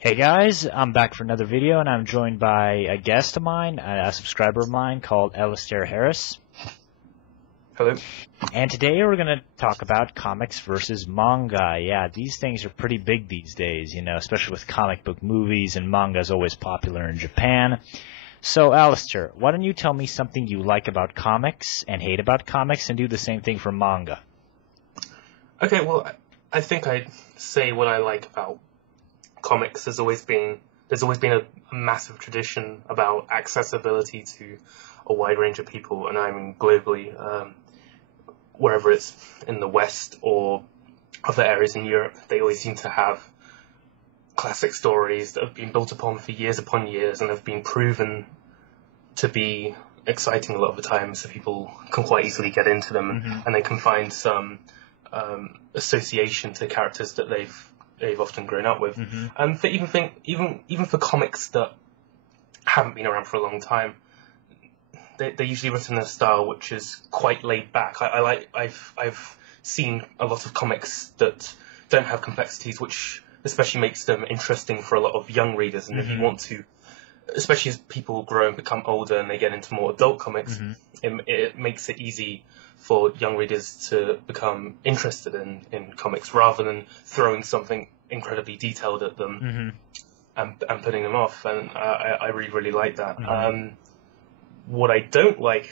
Hey guys, I'm back for another video and I'm joined by a guest of mine, a subscriber of mine called Alistair Harris. Hello. And today we're going to talk about comics versus manga. Yeah, these things are pretty big these days, you know, especially with comic book movies, and manga is always popular in Japan. So Alistair, why don't you tell me something you like about comics and hate about comics, and do the same thing for manga? Okay, well, I think I'd say what I like about comics. There's always been a massive tradition about accessibility to a wide range of people, and I mean globally, wherever it's in the West or other areas in Europe, they always seem to have classic stories that have been built upon for years upon years and have been proven to be exciting a lot of the time, so people can quite easily get into them, and they can find some association to characters that they've often grown up with. And for even for comics that haven't been around for a long time, they're usually written in a style which is quite laid back. I've seen a lot of comics that don't have complexities, which especially makes them interesting for a lot of young readers. And if you want to, especially as people grow and become older and they get into more adult comics, it makes it easy for young readers to become interested in comics rather than throwing something incredibly detailed at them and putting them off. And I really, really like that. What I don't like,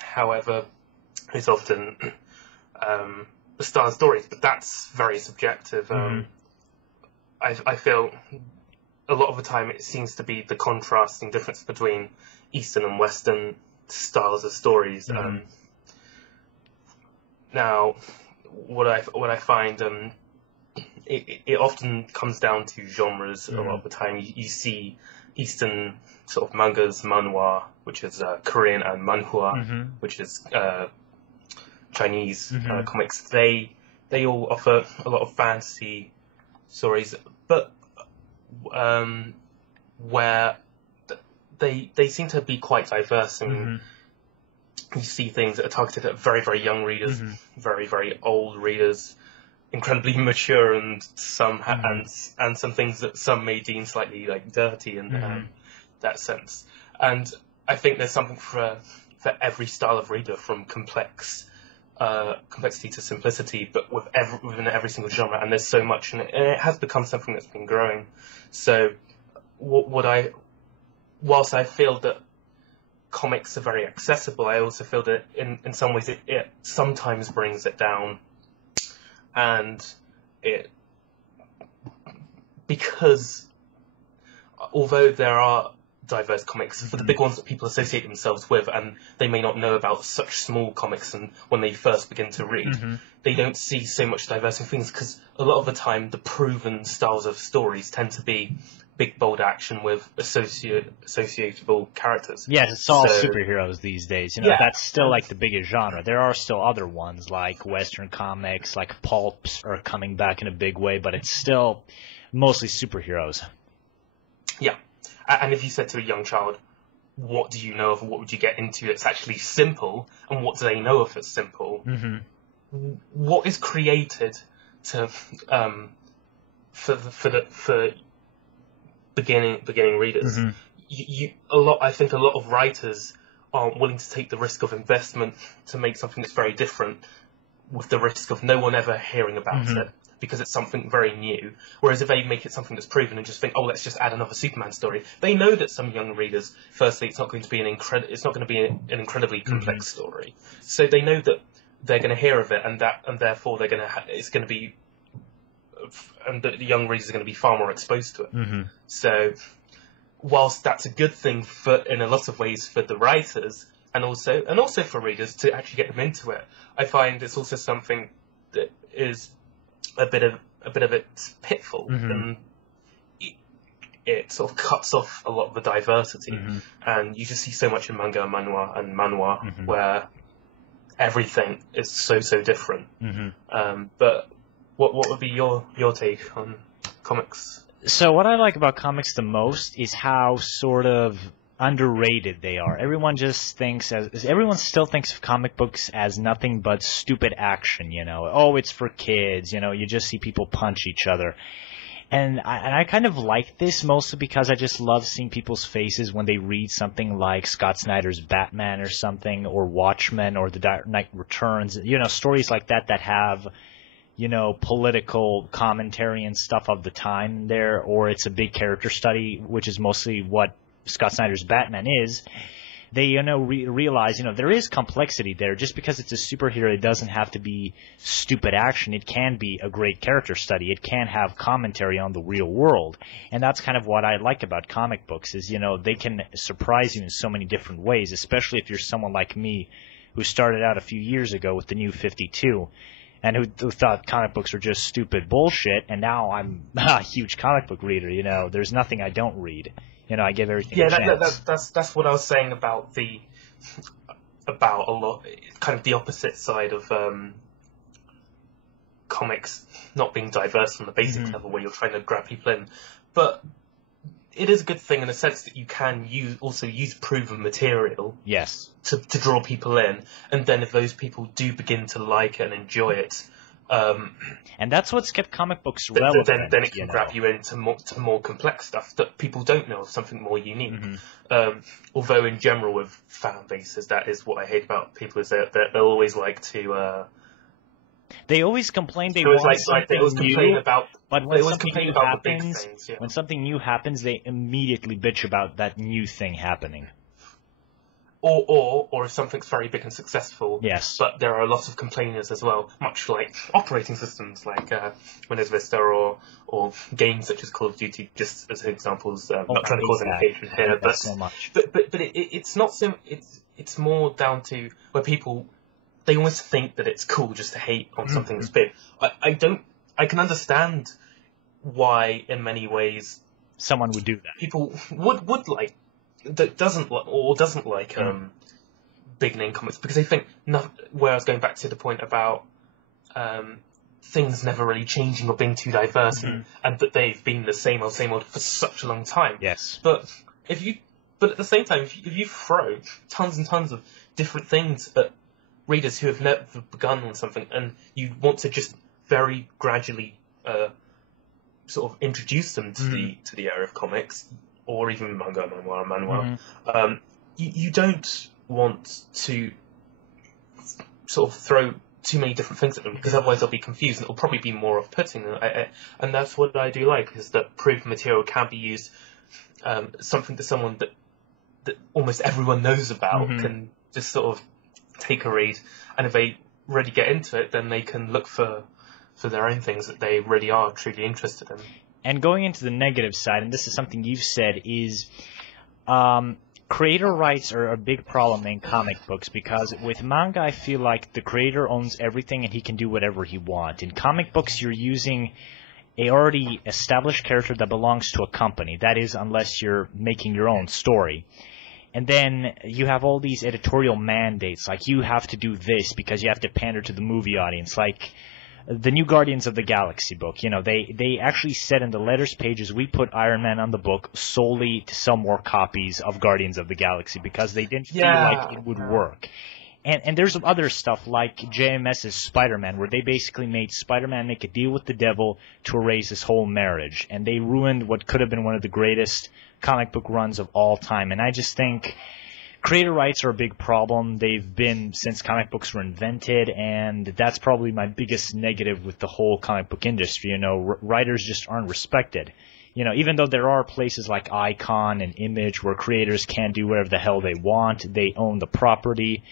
however, is often the style of stories, but that's very subjective. I feel a lot of the time it seems to be the contrasting difference between Eastern and Western styles of stories. Now, what I find, it often comes down to genres. A lot of the time, you see Eastern sort of mangas, manhwa, which is Korean, and manhua, which is Chinese comics. They all offer a lot of fantasy stories, but where they seem to be quite diverse, and you see things that are targeted at very, very young readers, very, very old readers, incredibly mature, and some and some things that some may deem slightly like dirty in that sense. And I think there's something for every style of reader, from complexity to simplicity, but within every single genre. And there's so much, and it has become something that's been growing. So whilst I feel that comics are very accessible, I also feel that in some ways it sometimes brings it down, and because although there are diverse comics, for the big ones that people associate themselves with, and they may not know about such small comics, and when they first begin to read, they don't see so much diverse things, because a lot of the time the proven styles of stories tend to be big, bold action with associatable characters. Yes, it's all superheroes these days. You know, that's still like the biggest genre. There are still other ones like Western comics, like pulps are coming back in a big way, but it's still mostly superheroes. Yeah. And if you said to a young child, what do you know of, what would you get into that's actually simple, and what do they know if it's simple? What is created to for beginning readers? I think a lot of writers aren't willing to take the risk of investment to make something that's very different, with the risk of no one ever hearing about it, because it's something very new. Whereas if they make it something that's proven and just think, oh, let's just add another Superman story, they know that some young readers, firstly, it's not going to be an incredibly complex story. So they know that they're going to hear of it, and therefore the young readers are going to be far more exposed to it. So whilst that's a good thing in a lot of ways for the writers, and also for readers to actually get them into it, I find it's also something that is a bit of its pitfall, and it sort of cuts off a lot of the diversity, and you just see so much in manga, manhwa, where everything is so different. But what would be your take on comics? So what I like about comics the most is how sort of underrated they are. Everyone still thinks of comic books as nothing but stupid action, you know. Oh, it's for kids, you know, you just see people punch each other. And I kind of like this mostly because I just love seeing people's faces when they read something like Scott Snyder's Batman or something, or Watchmen, or The Dark Knight Returns. You know, stories like that that have, you know, political commentary and stuff of the time there, or it's a big character study, which is mostly what Scott Snyder's Batman is. They, you know, realize, you know, there is complexity there. Just because it's a superhero, it doesn't have to be stupid action. It can be a great character study. It can have commentary on the real world. And that's kind of what I like about comic books is, you know, they can surprise you in so many different ways, especially if you're someone like me who started out a few years ago with the New 52 and who thought comic books were just stupid bullshit, and now I'm a huge comic book reader, you know. There's nothing I don't read. You know, I give everything a chance. That's what I was saying about a lot, kind of the opposite side of comics not being diverse from the basic level where you're trying to grab people in. But it is a good thing in the sense that you can also use proven material. Yes. To draw people in, and then if those people do begin to like it and enjoy it. And that's what's kept comic books relevant. Then it can grab you into more complex stuff that people don't know, something more unique. Although in general with fan bases, that is what I hate about people, is that they'll always like to... they always complain they want something new, but when something new happens, when something new happens, they immediately bitch about that new thing happening. Or if something's very big and successful, yes. But there are a lot of complainers as well, much like operating systems like Windows Vista or games such as Call of Duty, just as examples. Not trying to cause any hatred here, but so much. But it's not it's more down to where people, they almost think that it's cool just to hate on something that's big. I can understand why in many ways someone would do that. People would like. That doesn't like big name comics, because they think where I was going back to the point about things never really changing or being too diverse, and that they've been the same old for such a long time. Yes. But at the same time, if you throw tons and tons of different things at readers who have never begun on something, and you want to just very gradually sort of introduce them to the area of comics, or even manga, manual. You don't want to sort of throw too many different things at them, because otherwise they'll be confused and it'll probably be more off-putting. And that's what I do like, is that proven material can be used, something that someone that almost everyone knows about can just sort of take a read, and if they really get into it, then they can look for their own things that they really are truly interested in. And going into the negative side, and this is something you've said, is creator rights are a big problem in comic books, because with manga I feel like the creator owns everything and he can do whatever he wants. In comic books you're using a already established character that belongs to a company. That is, unless you're making your own story. And then you have all these editorial mandates, like you have to do this because you have to pander to the movie audience, like the new Guardians of the Galaxy book. You know, they actually said in the letters pages, we put Iron Man on the book solely to sell more copies of Guardians of the Galaxy, because they didn't feel like it would work. And there's some other stuff like JMS's Spider-Man, where they basically made Spider-Man make a deal with the devil to erase his whole marriage, and they ruined what could have been one of the greatest comic book runs of all time. And I just think creator rights are a big problem. They've been since comic books were invented, and that's probably my biggest negative with the whole comic book industry. You know, writers just aren't respected. You know, even though there are places like Icon and Image where creators can do whatever the hell they want, they own the property,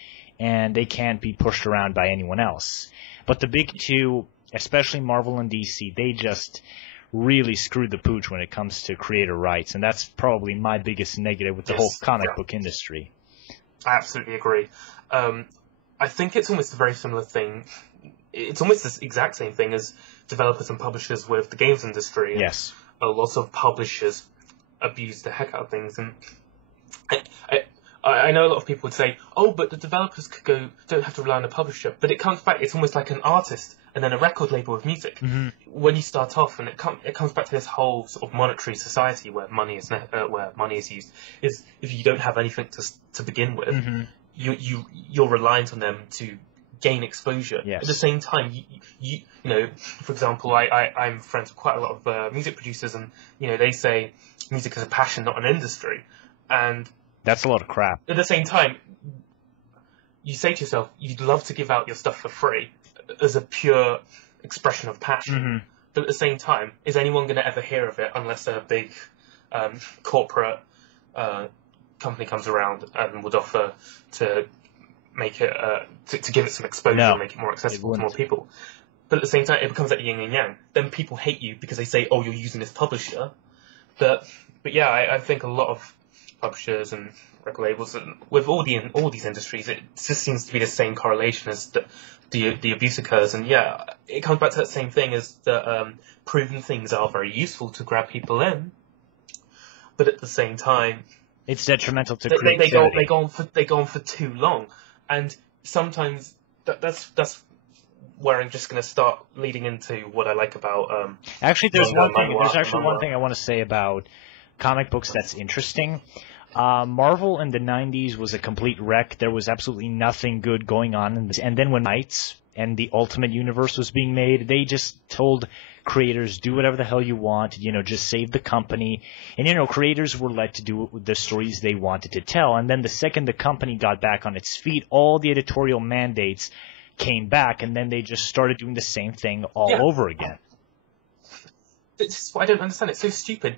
and they can't be pushed around by anyone else. But the big two, especially Marvel and DC, they just really screwed the pooch when it comes to creator rights, and that's probably my biggest negative with the whole comic book industry. I absolutely agree. I think it's almost a very similar thing. It's almost the exact same thing as developers and publishers with the games industry. Yes. A lot of publishers abuse the heck out of things, and I know a lot of people would say, "Oh, but the developers don't have to rely on a publisher." But it comes back. It's almost like an artist and then a record label with music. When you start off, and it comes back to this whole sort of monetary society where money is used. Is if you don't have anything to begin with, you're reliant on them to gain exposure. Yes. At the same time, you know, for example, I'm friends with quite a lot of music producers, and you know, they say music is a passion, not an industry, and that's a lot of crap. at the same time, you say to yourself, you'd love to give out your stuff for free as a pure expression of passion. Mm-hmm. But at the same time, is anyone going to ever hear of it unless a big corporate company comes around and would offer to make it to give it some exposure and make it more accessible to more people? But at the same time, it becomes like yin and yang. Then people hate you because they say, "Oh, you're using this publisher." But yeah, I think a lot of publishers and record labels, and with all these industries, it just seems to be the same correlation as the abuse occurs. And yeah, it comes back to that same thing as that proven things are very useful to grab people in, but at the same time, it's detrimental to creativity. creativity. They go on for too long, and sometimes that's where I'm just going to start leading into what I like about. Actually, there's one thing I want to say about comic books that's interesting. Marvel in the 90s was a complete wreck. There was absolutely nothing good going on in this. And then when Knights and the Ultimate Universe was being made, they just told creators, do whatever the hell you want, you know, just save the company. And, you know, creators were let to do the stories they wanted to tell. And then the second the company got back on its feet, all the editorial mandates came back, and then they just started doing the same thing all over again. It's what I don't understand. It's so stupid.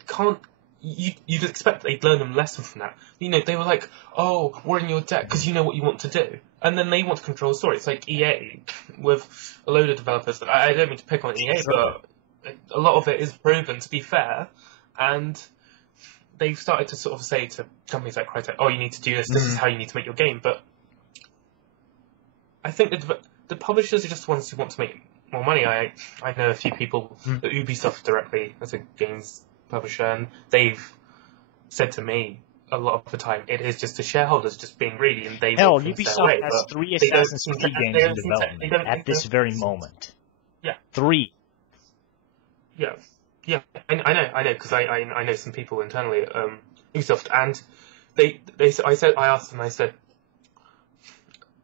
You'd expect they'd learn a lesson from that. You know, they were like, "Oh, we're in your debt because you know what you want to do," and then they want to control the story. It's like EA with a load of developers. I don't mean to pick on EA, but a lot of it is proven to be fair, and they've started to sort of say to companies like Crytek, "Oh, you need to do this. This is how you need to make your game." But I think the publishers are just the ones who want to make more money. I know a few people at Ubisoft directly as a games publisher, and they've said to me a lot of the time it is just the shareholders just being greedy, and they hell, Ubisoft has 3 Assassin's Creed games in development at this very moment. Yeah, 3. Yeah, I know because I know some people internally at Ubisoft, and I asked them, I said.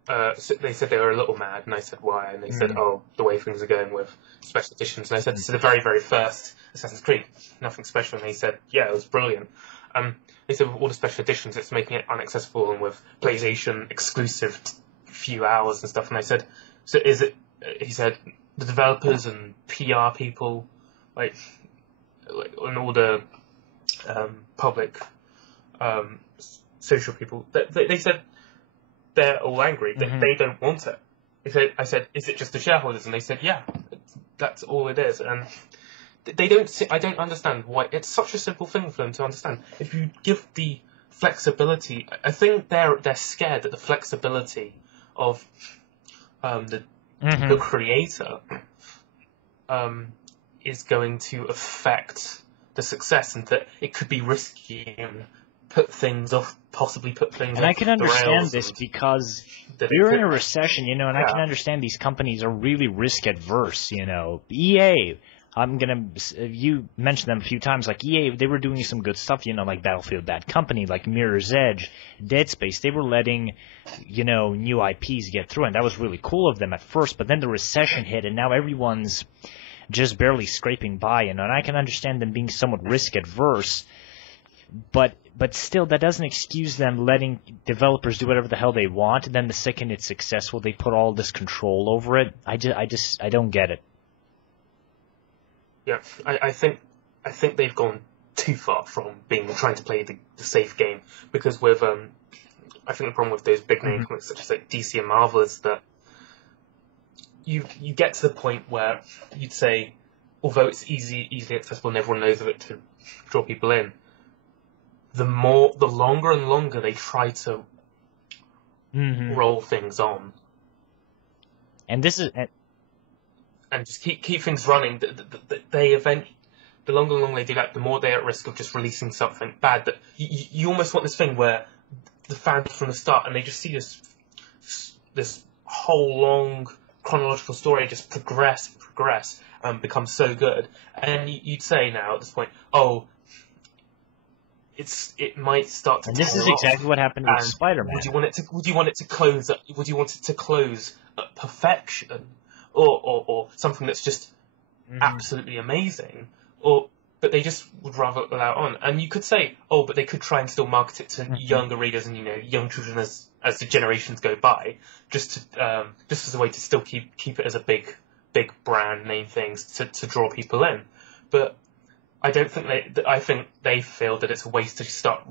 So they said they were a little mad, and I said why, and they said, "Oh, the way things are going with special editions." And I said, "This is the very, very first Assassin's Creed, nothing special." And they said, "Yeah, it was brilliant." They said with all the special editions, it's making it inaccessible, and with PlayStation exclusive few hours and stuff. And I said, "So is it?" He said, "The developers and PR people, like and all the public social people, they said." They're all angry. They don't want it. I said, is it just the shareholders? And they said, yeah, that's all it is. And they don't. I don't understand why. It's such a simple thing for them to understand. If you give the flexibility, I think they're scared that the flexibility of the creator is going to affect the success, and that it could be risky and possibly put things. And I can understand this because we're in a recession, you know, and I can understand these companies are really risk adverse, you know. EA, you mentioned them a few times, like EA, they were doing some good stuff, you know, like Battlefield Bad Company, like Mirror's Edge, Dead Space. They were letting, you know, new IPs get through, and that was really cool of them at first, but then the recession hit, and now everyone's just barely scraping by, you know, and I can understand them being somewhat risk adverse, but still, that doesn't excuse them letting developers do whatever the hell they want, and then the second it's successful, they put all this control over it. I don't get it. Yeah, I think they've gone too far from trying to play the safe game, because with I think the problem with those big name comics such as like DC and Marvel is that you get to the point where you'd say, although it's easily accessible and everyone knows of it to draw people in, the longer and longer they try to roll things on, and this is and just keep things running. The longer and longer they do that, the more they're at risk of just releasing something bad. That you almost want this thing where the fans from the start, and they just see this whole long chronological story just progress, become so good, and you'd say now at this point, oh. It might start to. And this is exactly what happened with Spider-Man. Would you want it to close? Would you want it to close perfection, or something that's just absolutely amazing, but they just would rather allow it on. And you could say, oh, but they could try and still market it to younger readers and young children as the generations go by, just as a way to still keep it as a big brand name things to draw people in. But I don't think I think they feel that it's a waste to start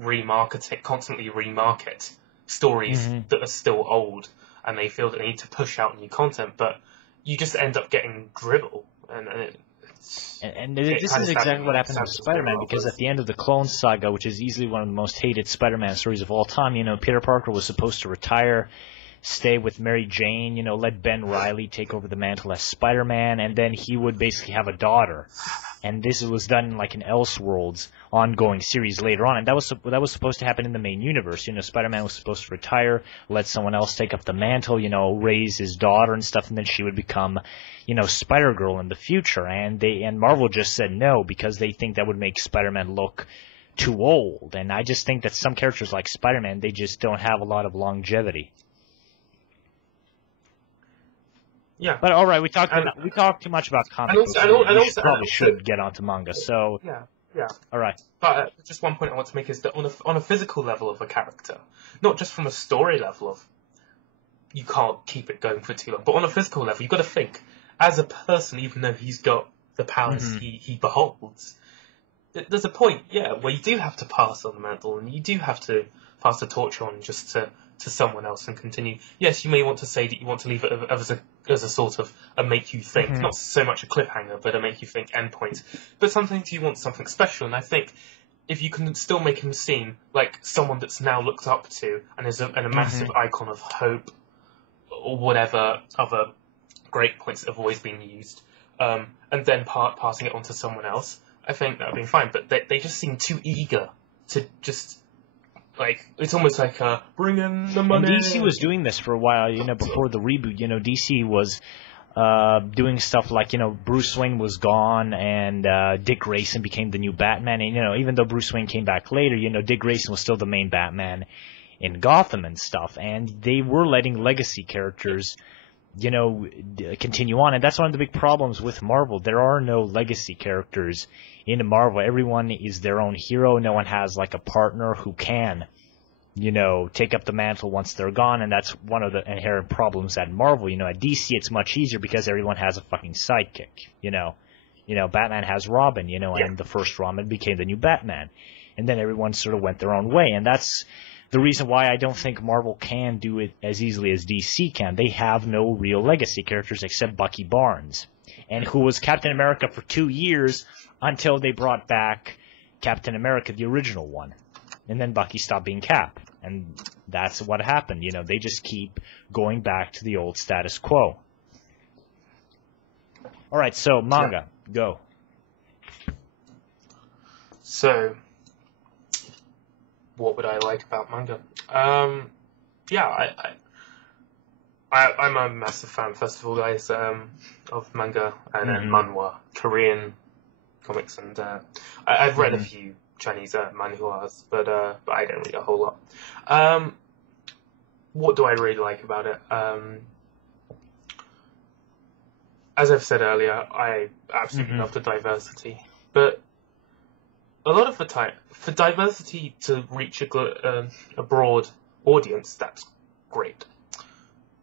constantly remarket stories that are still old, and they feel that they need to push out new content, but you just end up getting dribble, and this is exactly what happened with Spider-Man, because at the end of the Clone Saga, which is easily one of the most hated Spider-Man stories of all time, Peter Parker was supposed to retire, stay with Mary Jane, let Ben Reilly take over the mantle as Spider-Man, and then he would basically have a daughter. And this was done like an Elseworlds ongoing series later on, and that was supposed to happen in the main universe. Spider-Man was supposed to retire, let someone else take up the mantle, raise his daughter and stuff, and then she would become, Spider-Girl in the future. And Marvel just said no, because they think that would make Spider-Man look too old. And I just think that some characters like Spider-Man, they just don't have a lot of longevity. Yeah. But all right, we talked too much about comics. We probably should get onto manga. So yeah. All right. But just one point I want to make is that on a physical level of a character, not just from a story level of you can't keep it going for too long, but on a physical level, you've got to think as a person, even though he's got the powers he beholds. There's a point, where you do have to pass on the mantle, and you do have to pass the torch on just to someone else and continue. Yes, you may want to say that you want to leave it as a sort of a make you think, not so much a cliffhanger, but a make you think endpoint. But sometimes you want something special, and I think if you can still make him seem like someone that's now looked up to and is a massive icon of hope, or whatever other great points that have always been used, and then passing it on to someone else, I think that would be fine. But they just seem too eager to just... it's almost like bring in the money. And DC was doing this for a while, before the reboot. DC was doing stuff like, Bruce Wayne was gone and Dick Grayson became the new Batman. And, even though Bruce Wayne came back later, Dick Grayson was still the main Batman in Gotham and stuff. And they were letting legacy characters, continue on. And that's one of the big problems with Marvel. There are no legacy characters in Marvel. Everyone is their own hero. No one has like a partner who can, take up the mantle once they're gone, and that's one of the inherent problems at Marvel. At DC it's much easier because everyone has a fucking sidekick. Batman has Robin, and the first Robin became the new Batman. And then everyone sort of went their own way, and that's the reason why I don't think Marvel can do it as easily as DC can. They have no real legacy characters except Bucky Barnes, and who was Captain America for 2 years until they brought back Captain America, the original one. And then Bucky stopped being Cap. And that's what happened. They just keep going back to the old status quo. All right, so manga, go. So, what would I like about manga? I'm a massive fan, first of all, guys, of manga and then manhwa, Korean comics, and I've read a few Chinese manhwas, but I don't read a whole lot. What do I really like about it? As I've said earlier, I absolutely love the diversity, but a lot of the time, for diversity to reach a broad audience, that's great.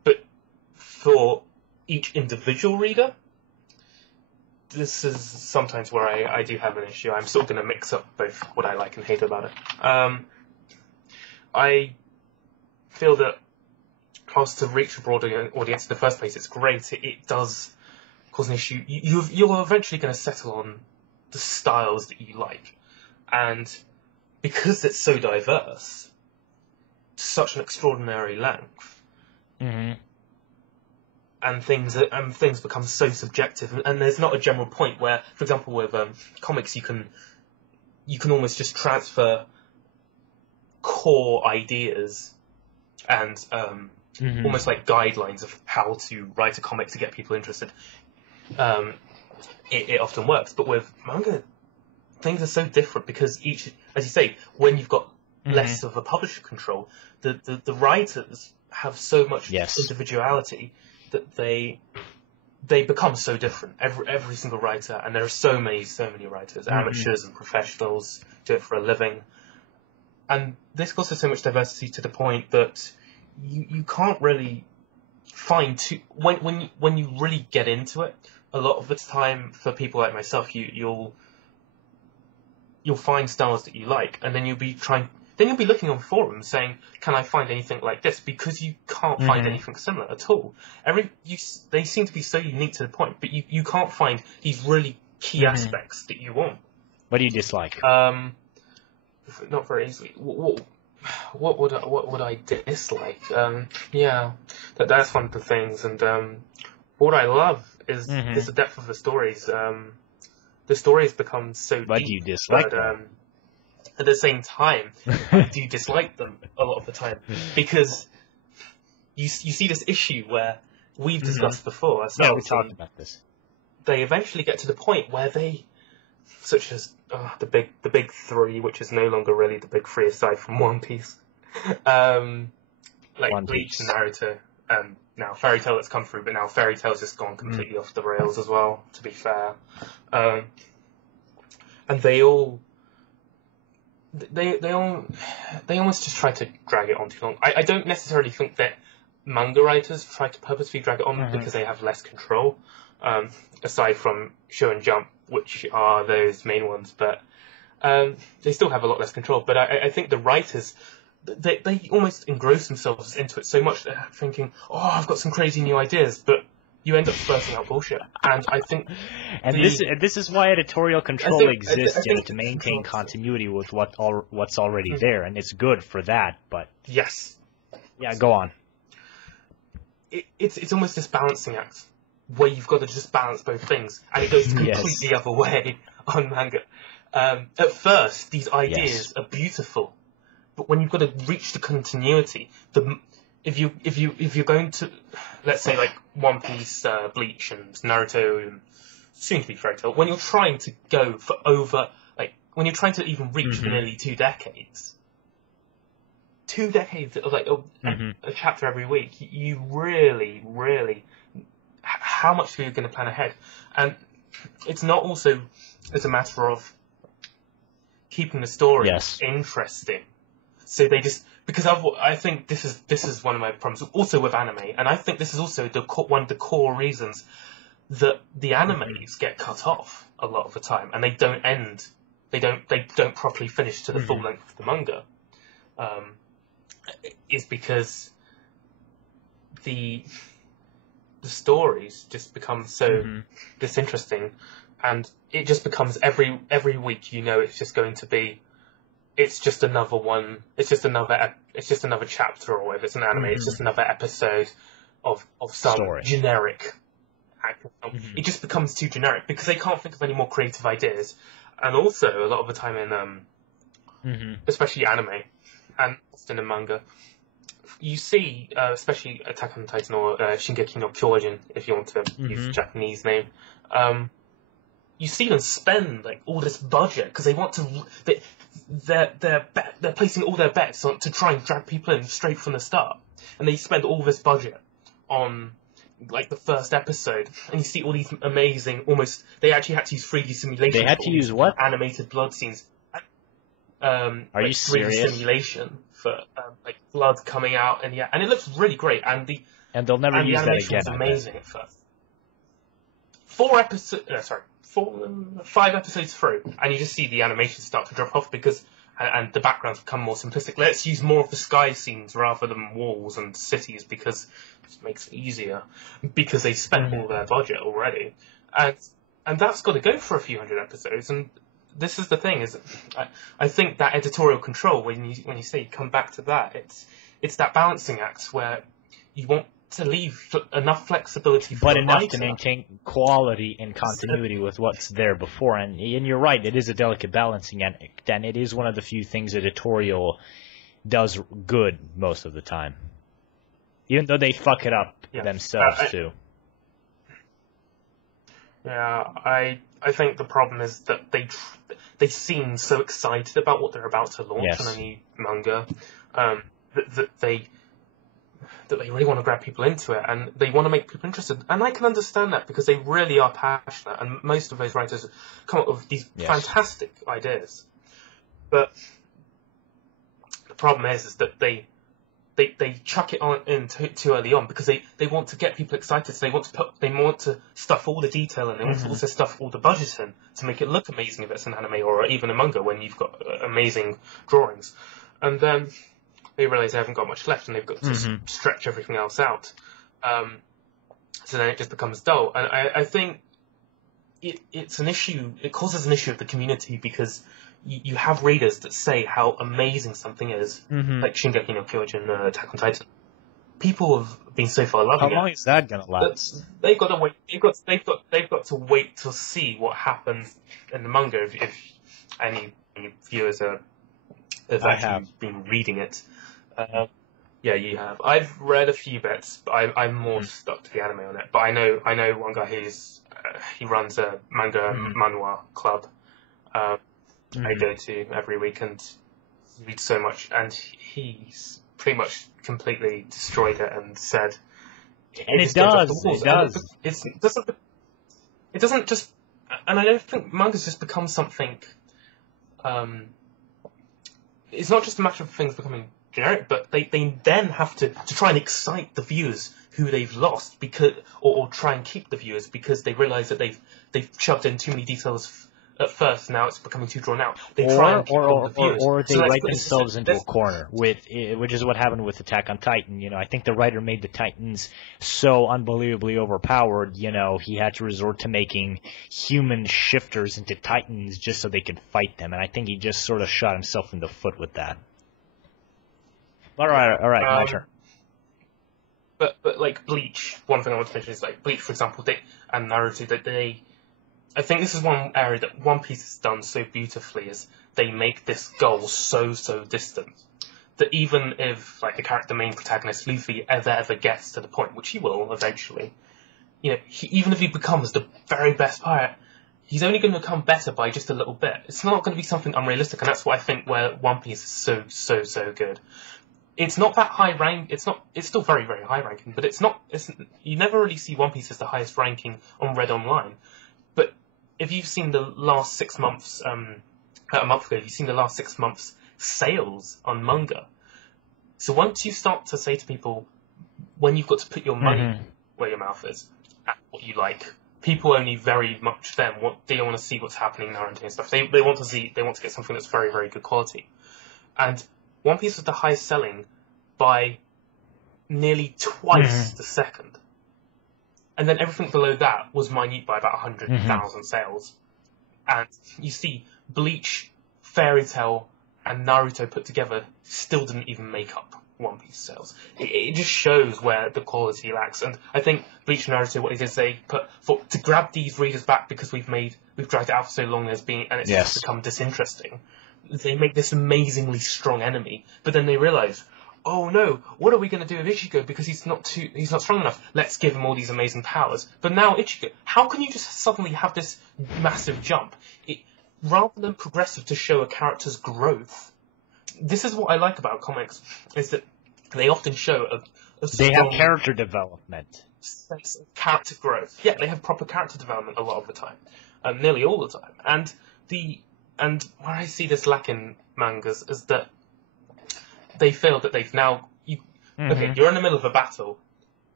But for each individual reader, this is sometimes where I do have an issue. I'm sort of going to mix up both what I like and hate about it. I feel that whilst to reach a broader audience in the first place, it's great. It does cause an issue. You're eventually going to settle on the styles that you like. And because it's so diverse, to such an extraordinary length, and things become so subjective, and there's not a general point where, for example, with comics, you can almost just transfer core ideas and almost like guidelines of how to write a comic to get people interested. It often works, but with manga, things are so different because each, as you say, when you've got less of a publisher control, the writers have so much individuality. that they become so different. Every single writer, and there are so many writers, amateurs and professionals, do it for a living. And this causes so much diversity to the point that you can't really find when you really get into it. A lot of the time, for people like myself, you'll find styles that you like, and then you'll be looking on forums saying, "Can I find anything like this?" Because you can't find anything similar at all. They seem to be so unique to the point, but you can't find these really key aspects that you want. What do you dislike? Not very easily. What would I dislike? Yeah, that's one of the things. And what I love is the depth of the stories. The stories become so deep. What do you dislike? But, at the same time, I do dislike them a lot of the time, because you see this issue where we've discussed before. Yeah, we talked about this. They eventually get to the point where such as the big three, which is no longer really the big three aside from One Piece, like One Bleach Piece. and Naruto, and now Fairy Tail that's come through, but now Fairy Tail's just gone completely off the rails as well, to be fair. And they almost just try to drag it on too long. I don't necessarily think that manga writers try to purposely drag it on because they have less control, aside from Show and Jump, which are those main ones, but they still have a lot less control. But I think the writers, they almost engross themselves into it so much that they're thinking, "Oh, I've got some crazy new ideas," but you end up spurting out bullshit. And I think... This is why editorial control exists, I think to maintain continuity with what's already there, and it's good for that, but... Yes. Yeah, go on. It's almost this balancing act, where you've got to just balance both things, and it goes completely the other way on manga. At first, these ideas are beautiful, but when you've got to reach the continuity, if you're going to, let's say, like One Piece, Bleach, and Naruto, and soon to be Fairy Tail, when you're trying to go for when you're trying to even reach nearly 2 decades, 2 decades of a chapter every week, you really, how much are you going to plan ahead? And it's not also as a matter of keeping the story interesting. So they just, because I think this is one of my problems also with anime, and I think this is also one of the core reasons that the animes get cut off a lot of the time, and they don't end, they don't properly finish to the full length of the manga, is because the stories just become so disinteresting, and it just becomes every week, it's just going to be, it's just another one, it's just another chapter, or if it's an anime, it's just another episode of some generic action film. It just becomes too generic because they can't think of any more creative ideas. And also, a lot of the time in especially anime and often in manga, you see, especially Attack on Titan or Shingeki no Kyojin, if you want to use the Japanese name, you see them spend all this budget because they want to. They're placing all their bets on to try and drag people in straight from the start, and they spend all this budget on the first episode, and you see all these amazing, they actually had to use 3D simulation. They had to use what? Animated blood scenes. Are you serious? 3D simulation for blood coming out, and it looks really great, and they'll never use that again. The animation was amazing at first. 5 episodes through, and you just see the animation start to drop off because, and the backgrounds become more simplistic. Let's use more of the sky scenes rather than walls and cities because it makes it easier, because they spent all their budget already, and that's got to go for a few hundred episodes. And this is the thing, is I think that editorial control, when you say come back to that, it's that balancing act where you want to leave enough flexibility for but the enough writer to maintain quality and continuity with what's there before. And you're right, it is a delicate balancing act, and it is one of the few things editorial does good most of the time, even though they fuck it up themselves too. Yeah, I think the problem is that they seem so excited about what they're about to launch on a new manga, that they really want to grab people into it, and they want to make people interested. And I can understand that because they really are passionate, and most of those writers come up with these fantastic ideas. But the problem is that they chuck it on in too early on because they want to get people excited. So they want to stuff all the detail in. They want to also stuff all the budget in to make it look amazing if it's an anime or even a manga when you've got amazing drawings. And then they realize they haven't got much left and they've got to stretch everything else out. So then it just becomes dull. And I think it's an issue. It causes an issue of the community because you have readers that say how amazing something is, like Shingeki no Kyojin, Attack on Titan. People have been so far loving it. How long is that gonna last? They've got to wait. They've got to wait to see what happens in the manga. If any viewers have actually been reading it, yeah, you have. I've read a few bits, but I'm more stuck to the anime on it. But I know one guy he runs a manga manhwa club. I go to every week and read so much, and he's pretty much completely destroyed it and said, and it does. It doesn't just, and I don't think manga's just become something. It's not just a matter of things becoming generic, but they then have to try and excite the viewers who they've lost because, or try and keep the viewers because they realise that they've shoved in too many details at first. Now it's becoming too drawn out. They try and keep all the viewers. Or they write themselves into a corner, which is what happened with Attack on Titan. I think the writer made the Titans so unbelievably overpowered. He had to resort to making human shifters into Titans just so they could fight them, and I think he just sort of shot himself in the foot with that. All right, my turn. But like Bleach, one thing I want to mention is like Bleach, for example, and Naruto, I think this is one area that One Piece has done so beautifully is they make this goal so distant that even if like the main protagonist Luffy ever gets to the point, which he will eventually, even if he becomes the very best pirate, he's only going to become better by just a little bit. It's not going to be something unrealistic, and that's what I think where One Piece is so good. It's not that high rank. It's still very very high ranking, but it's not. You never really see One Piece as the highest ranking on Red Online. But if you've seen the last 6 months, about a month ago, you've seen the last 6 months sales on Manga. So once you start to say to people, when you've got to put your money where your mouth is, at what you like, people only very much then they want to see what's happening now and stuff. They want to get something that's very very good quality. And One Piece was the highest selling by nearly twice the second. And then everything below that was minute by about 100,000 sales. And you see, Bleach, Fairy Tail, and Naruto put together still didn't even make up One Piece sales. It just shows where the quality lacks. And I think Bleach and Naruto, what they did is they to grab these readers back because we've dragged it out for so long and it's just become disinteresting. They make this amazingly strong enemy, but then they realise, oh no, what are we going to do with Ichigo because he's not strong enough? Let's give him all these amazing powers. But now Ichigo, how can you just suddenly have this massive jump? Rather than progressive to show a character's growth, this is what I like about comics, is that they often show a they have character development. Sense of character growth. Yeah, they have proper character development a lot of the time, nearly all the time. And where I see this lack in mangas is that they feel that they've now... Okay, you're in the middle of a battle.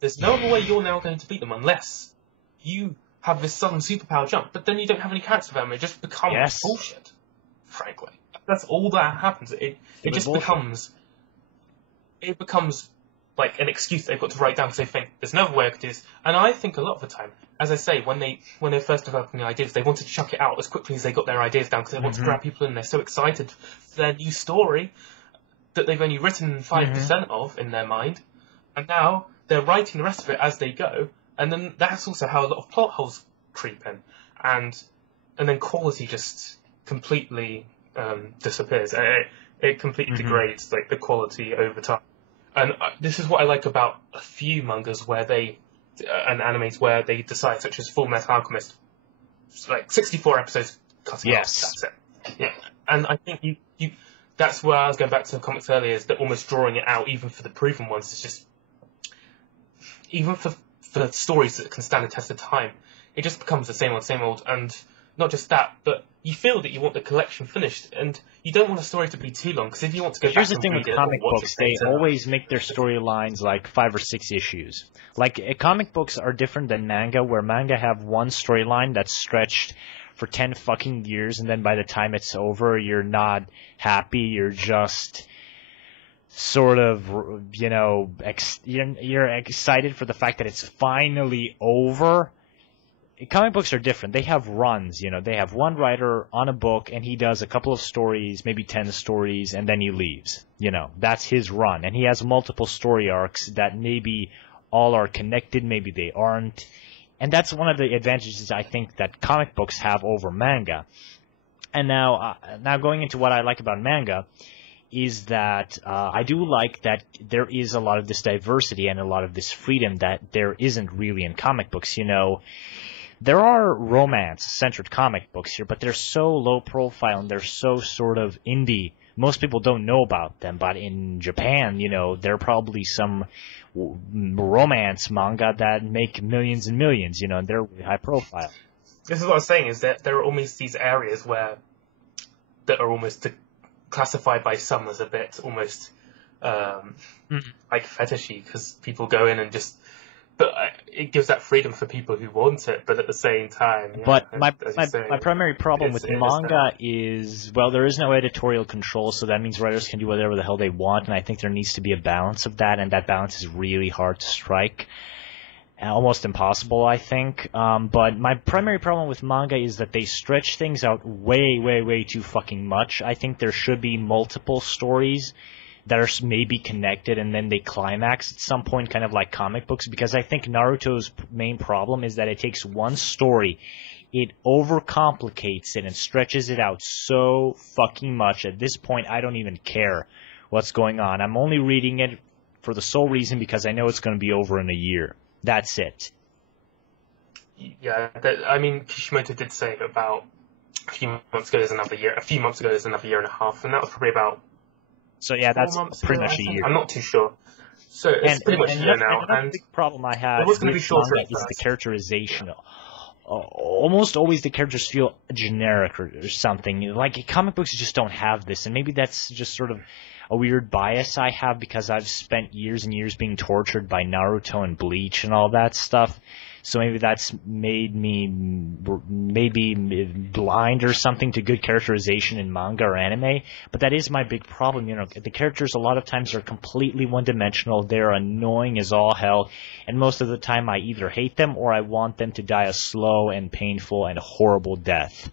There's no other way you're now going to beat them unless you have this sudden superpower jump, but then you don't have any character development. It just becomes bullshit, frankly. That's all that happens. It just becomes... It becomes like an excuse they've got to write down because they think, there's no other way I could do this. And I think a lot of the time, as I say, when they're first developing the ideas, they want to chuck it out as quickly as they got their ideas down because they want to grab people in. They're so excited for their new story that they've only written 5% of in their mind, and now they're writing the rest of it as they go, and then that's also how a lot of plot holes creep in, and then quality just completely disappears. It completely degrades like the quality over time. And this is what I like about a few mangas where and animes where they decide, such as Full Metal Alchemist, like 64 episodes cutting off. That's it. Yeah, and I think you that's where I was going back to the comics earlier, is that almost drawing it out, even for the proven ones, is just even for stories that can stand the test of time, it just becomes the same old. And not just that, but you feel that you want the collection finished, and you don't want a story to be too long, because if you want to go back and read it, here's the thing with comic books, they always make their storylines like 5 or 6 issues. Like, comic books are different than manga, where manga have one storyline that's stretched for 10 fucking years, and then by the time it's over, you're not happy, you're just sort of, you know, you're excited for the fact that it's finally over. Comic books are different. They have runs, you know. They have one writer on a book, and he does a couple of stories, maybe 10 stories, and then he leaves. You know, that's his run. And he has multiple story arcs that maybe all are connected, maybe they aren't. And that's one of the advantages, I think, that comic books have over manga. And now going into what I like about manga is that I do like that there is a lot of this diversity and a lot of this freedom that there isn't really in comic books, you know. There are romance-centered comic books here, but they're so low profile and they're so sort of indie. Most people don't know about them, but in Japan, you know, there are probably some romance manga that make millions and millions, you know, and they're really high profile. This is what I'm saying, is that there are almost these areas that are almost classified by some as a bit almost like fetishy, because people go in and just... But it gives that freedom for people who want it, but at the same time... Yeah, but my primary problem with manga is, well, there is no editorial control, so that means writers can do whatever the hell they want, and I think there needs to be a balance of that, and that balance is really hard to strike. Almost impossible, I think. But my primary problem with manga is that they stretch things out way, way, way too fucking much. I think there should be multiple stories that are maybe connected, and then they climax at some point, kind of like comic books, because I think Naruto's main problem is that it takes one story, it overcomplicates it and stretches it out so fucking much. At this point, I don't even care what's going on. I'm only reading it for the sole reason because I know it's going to be over in a year. That's it. Yeah, I mean, Kishimoto did say about a few months ago there's another year and a half, and that was probably about... So yeah, that's pretty much a year. I'm not too sure. So it's pretty much a year now. And the big problem I have with manga is the characterization. Almost always the characters feel generic or something. Like, comic books just don't have this, and maybe that's just sort of a weird bias I have because I've spent years and years being tortured by Naruto and Bleach and all that stuff. So maybe that's made me maybe blind or something to good characterization in manga or anime. But that is my big problem. You know, the characters a lot of times are completely one-dimensional. They're annoying as all hell. And most of the time I either hate them or I want them to die a slow and painful and horrible death.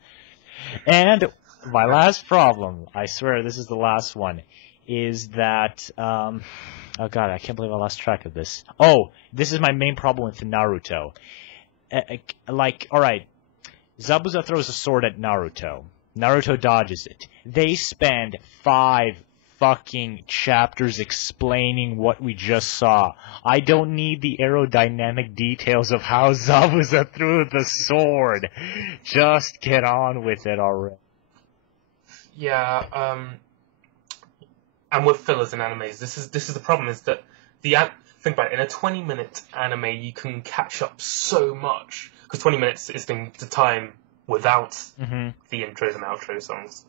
And my last problem, I swear this is the last one, is that... oh god, I can't believe I lost track of this. Oh, this is my main problem with Naruto. Like, alright, Zabuza throws a sword at Naruto. Naruto dodges it. They spend 5 fucking chapters explaining what we just saw. I don't need the aerodynamic details of how Zabuza threw the sword. Just get on with it already. Yeah, and with fillers in animes, this is the problem, is that think about it, in a 20-minute anime you can catch up so much, because 20 minutes is the time without the intros and outro songs.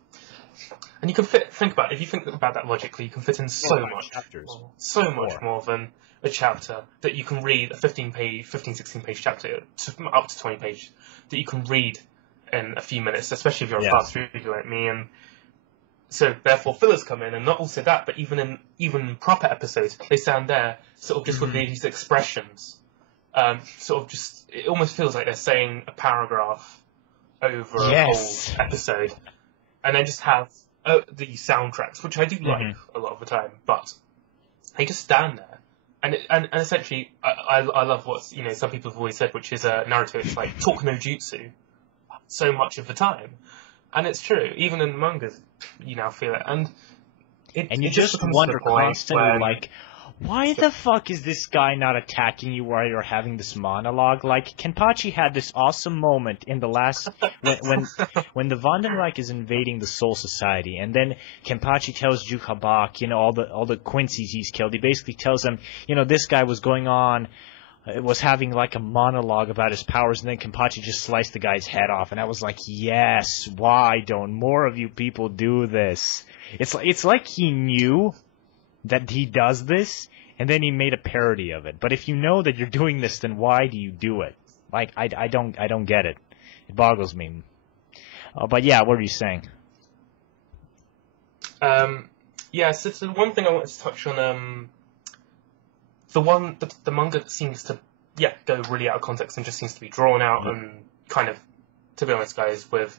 And you can think about it, if you think about that logically, you can fit in so much more than a chapter that you can read, a 16-page chapter, up to 20 pages, that you can read in a few minutes, especially if you're a fast reader like me. And so therefore fillers come in, and not also that, but even proper episodes, they stand there sort of just with these expressions, sort of just, it almost feels like they're saying a paragraph over a whole episode, and then just have the soundtracks, which I do like a lot of the time, but they just stand there, and essentially I love what, you know, some people have always said, which is Naruto is like talk no jutsu so much of the time. And it's true, even in mangas, you now feel it. And you just wonder constantly, like, why the fuck is this guy not attacking you while you're having this monologue? Like, Kenpachi had this awesome moment in the last... when the Vandenreich is invading the Soul Society, and then Kenpachi tells Jukabak, you know, all the Quincy's he's killed. He basically tells them, you know, this guy was going on was having like a monologue about his powers, and then Kenpachi just sliced the guy's head off, and I was like, yes, why don't more of you people do this? It's like he knew that he does this, and then he made a parody of it. But if you know that you're doing this, then why do you do it? Like, I don't get it. It boggles me. But yeah, what were you saying? Yeah, so the one thing I wanted to touch on, the manga that seems to, go really out of context and just seems to be drawn out and kind of, to be honest, guys, with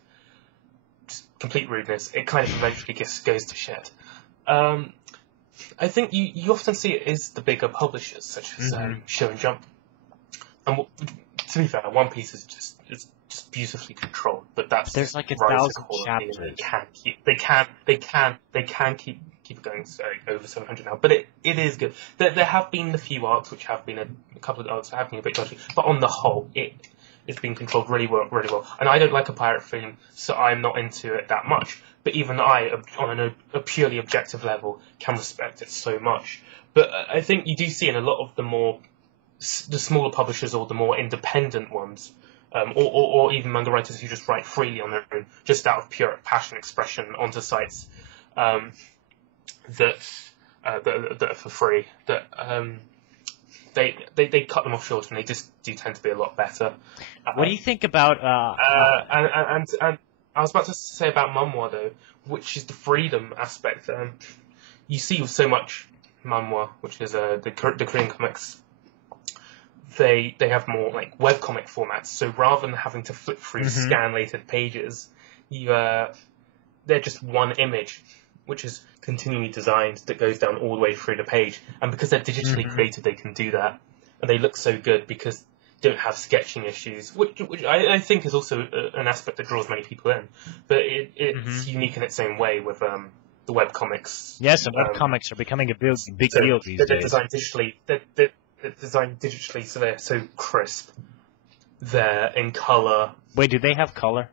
just complete rudeness, it kind of eventually just goes to shit. I think you often see it is the bigger publishers, such as Show and Jump. And to be fair, One Piece is just beautifully controlled, but there's like 1,000 chapters. They can keep it going over 700 now, but it is good. There have been a few arcs which have been a couple of arcs that have been a bit dodgy, but on the whole, it's been controlled really well. And I don't like a pirate film, so I'm not into it that much. But even I, on a purely objective level, can respect it so much. But I think you do see in a lot of the smaller publishers or the more independent ones, or even manga writers who just write freely on their own, just out of pure passion expression onto sites that are for free, that they cut them off short, and they just do tend to be a lot better. What do you think about? And I was about to say about manhwa though, which is the freedom aspect. You see with so much manhwa, which is the Korean comics. They have more like webcomic formats, so rather than having to flip through scan-lated pages, they're just one image, which is continually designed, that goes down all the way through the page. And because they're digitally created, they can do that, and they look so good because they don't have sketching issues, which I think is also an aspect that draws many people in. But it's unique in its own way with the webcomics. Yes, and webcomics are becoming a big deal these days. They're designed digitally. They're designed digitally, so they're so crisp. They're in color. Wait, do they have color?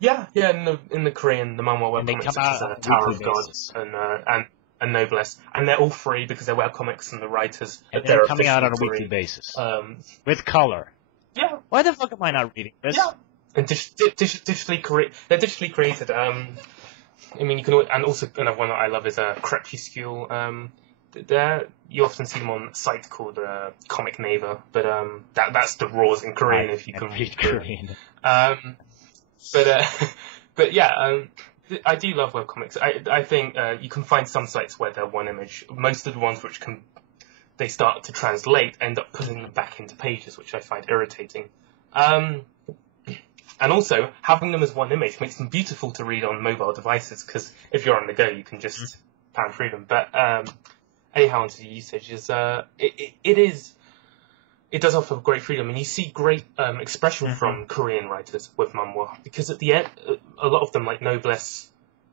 Yeah, in the Korean, the manhwa webcomics, such as Tower of God and Noblesse, and they're all free because they're webcomics, and the writers they're coming out on a weekly basis with color. Yeah. Why the fuck am I not reading this? Yeah. And digitally they're digitally created. I mean, you can, and also another one that I love is Crepuscule. You often see them on a site called Comic Naver, but that's the raws in Korean if you can read Korean. But yeah, I do love webcomics. I think you can find some sites where they're one image. Most of the ones which they start to translate end up putting them back into pages, which I find irritating. And also, having them as one image makes them beautiful to read on mobile devices, because if you're on the go, you can just pound through them. But anyhow, onto the usage it does offer great freedom, and you see great expression from Korean writers with manhwa, because at the end, a lot of them, like Noblesse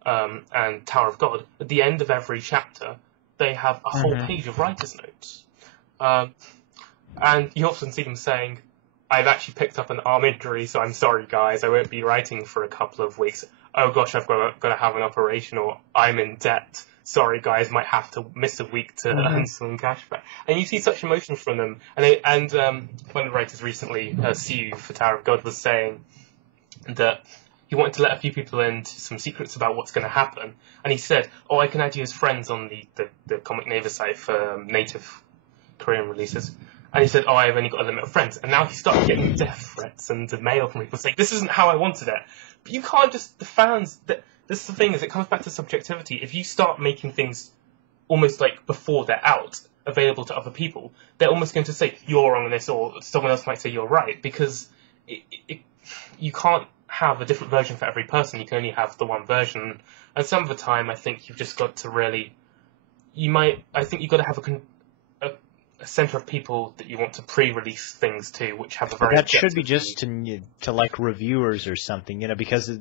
and Tower of God, at the end of every chapter, they have a whole page of writer's notes. And you often see them saying, I've actually picked up an arm injury, so I'm sorry guys, I won't be writing for a couple of weeks. Oh gosh, I've got to have an operation, or I'm in debt. Sorry guys, might have to miss a week to earn some cash back. And you see such emotion from them. And one of the writers recently, Siu for Tower of God, was saying that he wanted to let a few people into some secrets about what's going to happen. And he said, I can add you as friends on the Comic Naver site for native Korean releases. And he said, I've only got a limit of friends. And now he started getting death threats and mail from people saying, this isn't how I wanted it. But you can't just, the fans, this is the thing, is it comes back to subjectivity. If you start making things almost like before they're out, available to other people, they're almost going to say, you're wrong on this, or someone else might say you're right, because you can't have a different version for every person. You can only have the one version. And some of the time, I think you've just got to really, I think you've got to have a center of people that you want to pre-release things to, which have a very that should be just to like reviewers or something, because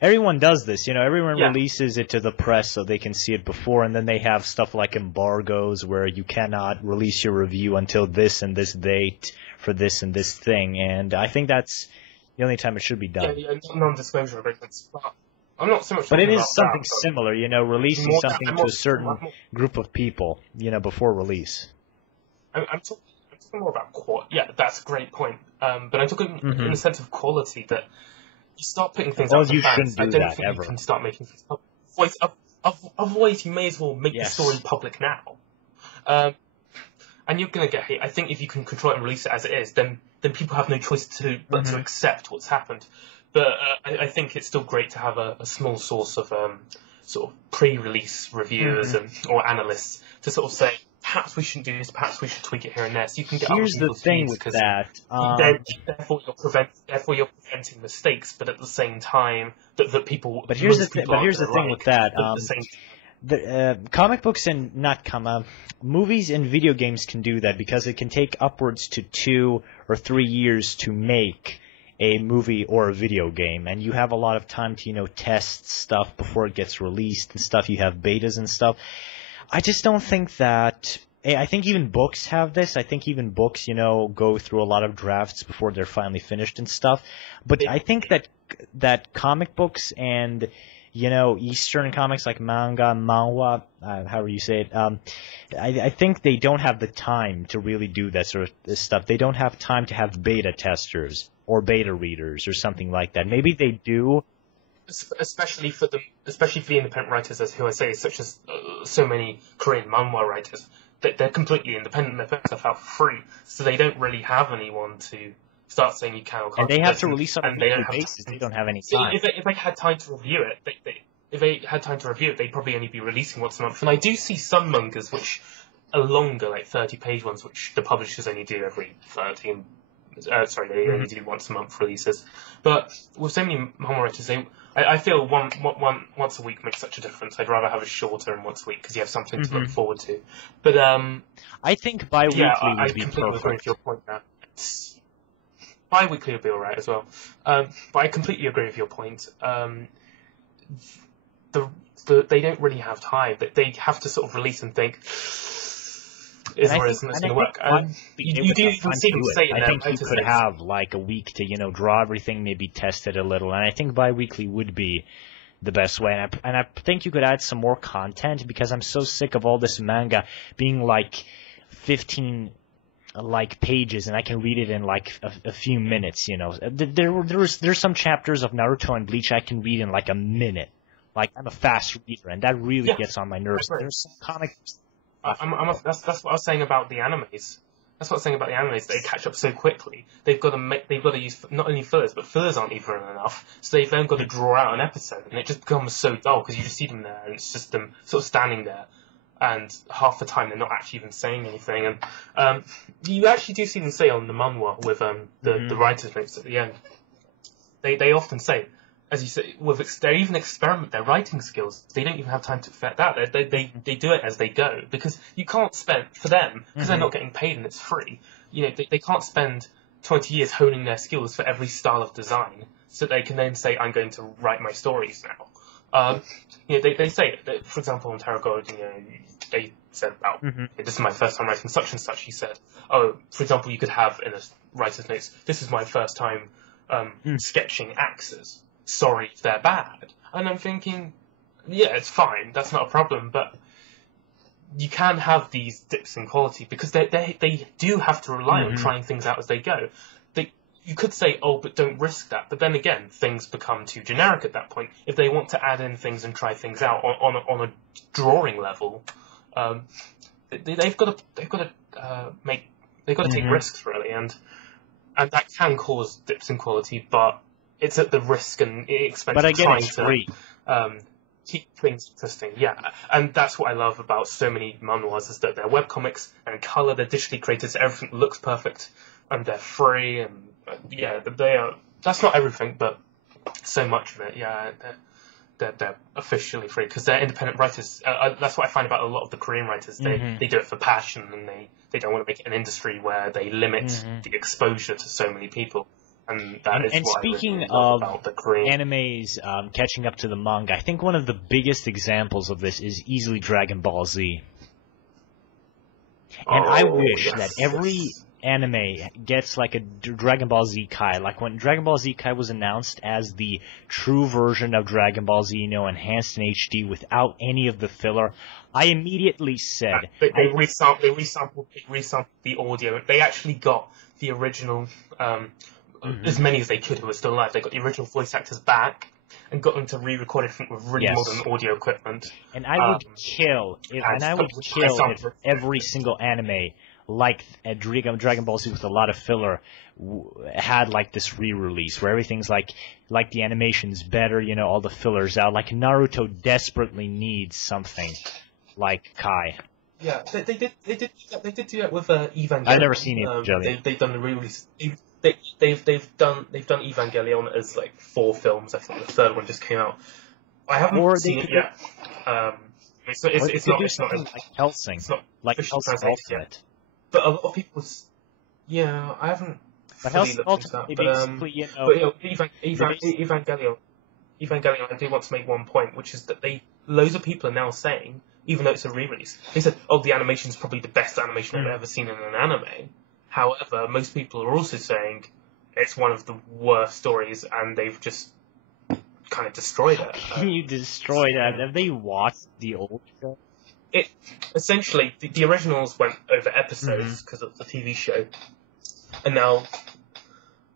everyone does this, everyone releases it to the press so they can see it before, and then they have stuff like embargoes where you cannot release your review until this and this date for this and this thing, and I think that's the only time it should be done. Yeah, non-disclosure agreements. I'm not so much. But it is something similar, releasing something to a certain group of people, before release. I'm talking more about quality. Yeah, that's a great point. But I'm talking Mm-hmm. in the sense of quality that you start putting things Well, out to you fans. shouldn't I do don't that think you ever. can start making things public. Otherwise, you may as well make the Yes. story public now. And you're going to get hate. I think if you can control it and release it as it is, then people have no choice but to accept what's happened. But I think it's still great to have a small source of sort of pre-release reviewers or analysts to sort of say, perhaps we shouldn't do this, perhaps we should tweak it here and there, so you can get Here's other the people's thing views, with 'cause that. therefore you're preventing mistakes, but at the same time that people. But here's the most thing. people But here's the aren't thing gonna with that. But at the same Comic books and movies and video games can do that because it can take upwards to 2 or 3 years to make a movie or a video game, and you have a lot of time to test stuff before it gets released and stuff. You have betas and stuff. I just don't think that. I think even books have this. I think even books, go through a lot of drafts before they're finally finished and stuff. But I think that comic books and Eastern comics like manga, manhwa, however you say it, I think they don't have the time to really do that sort of stuff. They don't have time to have beta testers or beta readers or something like that. Maybe they do. especially for the independent writers, as who I say, such as so many Korean manhwa writers, they're completely independent. They're putting stuff out for free, so they don't really have anyone to start saying you can or can't. And they have to release on a weekly basis. They don't have any time. If they had time to review it, they'd probably only be releasing once a month. And I do see some mangas which are longer, like 30-page ones, which the publishers only do every 30. They only do once a month releases. But with so many manhwa writers, I feel once a week makes such a difference. I'd rather have a shorter and once a week because you have something to look forward to. But I think bi-weekly would be completely agree with perfect. your point there. Bi-weekly would be alright as well. But I completely agree with your point. They don't really have time. They have to sort of release and think, is or isn't this going to work? You do even see them say I think you could have like a week to draw everything, maybe test it a little, and I think bi-weekly would be the best way. And I think you could add some more content because I'm so sick of all this manga being like 15 pages, and I can read it in like a few minutes. There's some chapters of Naruto and Bleach I can read in like a minute. Like, I'm a fast reader, and that really gets on my nerves. There's some comics. That's what I was saying about the animes. That's what I was saying about the animes. They catch up so quickly. They've got to use not only fillers, but fillers aren't even enough. So they've then got to draw out an episode, and it just becomes so dull because you just see them there, and it's just them sort of standing there, and half the time they're not actually even saying anything. And you actually do see them say on the manhwa with the writer's notes at the end. They often say, as you say, they even experiment their writing skills. They don't even have time to perfect that. They do it as they go because you can't spend for them because they're not getting paid and it's free. They can't spend 20 years honing their skills for every style of design so they can then say, I'm going to write my stories now. They say, for example, on Tarot, they said about this is my first time writing such and such. He said, for example, you could have in a writer's notes, this is my first time sketching axes. Sorry if they're bad. And I'm thinking, yeah, it's fine, that's not a problem, but you can have these dips in quality because they do have to rely on trying things out as they go. You could say, but don't risk that. But then again, things become too generic at that point. If they want to add in things and try things out on a drawing level, they've got to take risks really, and that can cause dips in quality, but it's at the risk and expense of trying to keep things interesting. Yeah, and that's what I love about so many manhwas is that they're webcomics and in color, they're digitally created, so everything looks perfect, and they're free, and they are. That's not everything, but so much of it. Yeah, they're officially free because they're independent writers. That's what I find about a lot of the Korean writers. They do it for passion, and they don't want to make it an industry where they limit the exposure to so many people. And speaking of animes catching up to the manga, I think one of the biggest examples of this is easily Dragon Ball Z. And I wish that anime gets like a Dragon Ball Z Kai, like when Dragon Ball Z Kai was announced as the true version of Dragon Ball Z, enhanced in HD without any of the filler, I immediately said they resampled the audio. They actually got the original, as many as they could who were still alive. They got the original voice actors back and got them to re-record it with really modern audio equipment. And I would kill if every single anime like Dragon Ball Z with a lot of filler had like this re-release where everything's like the animation's better, all the fillers out. Like Naruto desperately needs something like Kai. Yeah, they did do that with Evangelion. I've never seen Evangelion. They've done the re-release. They've done Evangelion as like 4 films. I think the 3rd one just came out. I haven't seen it yet. It's not like Helsing. It's not like Helsing Ultimate. But a lot of people, I haven't. But Helsing Ultimate, basically, Evangelion. I do want to make one point, which is that loads of people are now saying, even though it's a re-release, they said, the animation is probably the best animation I've ever seen in an anime. However, most people are also saying it's one of the worst stories, and they've just kind of destroyed it. Can you destroy that? Have they watched the old show? Essentially, the originals went over episodes because of the TV show, and now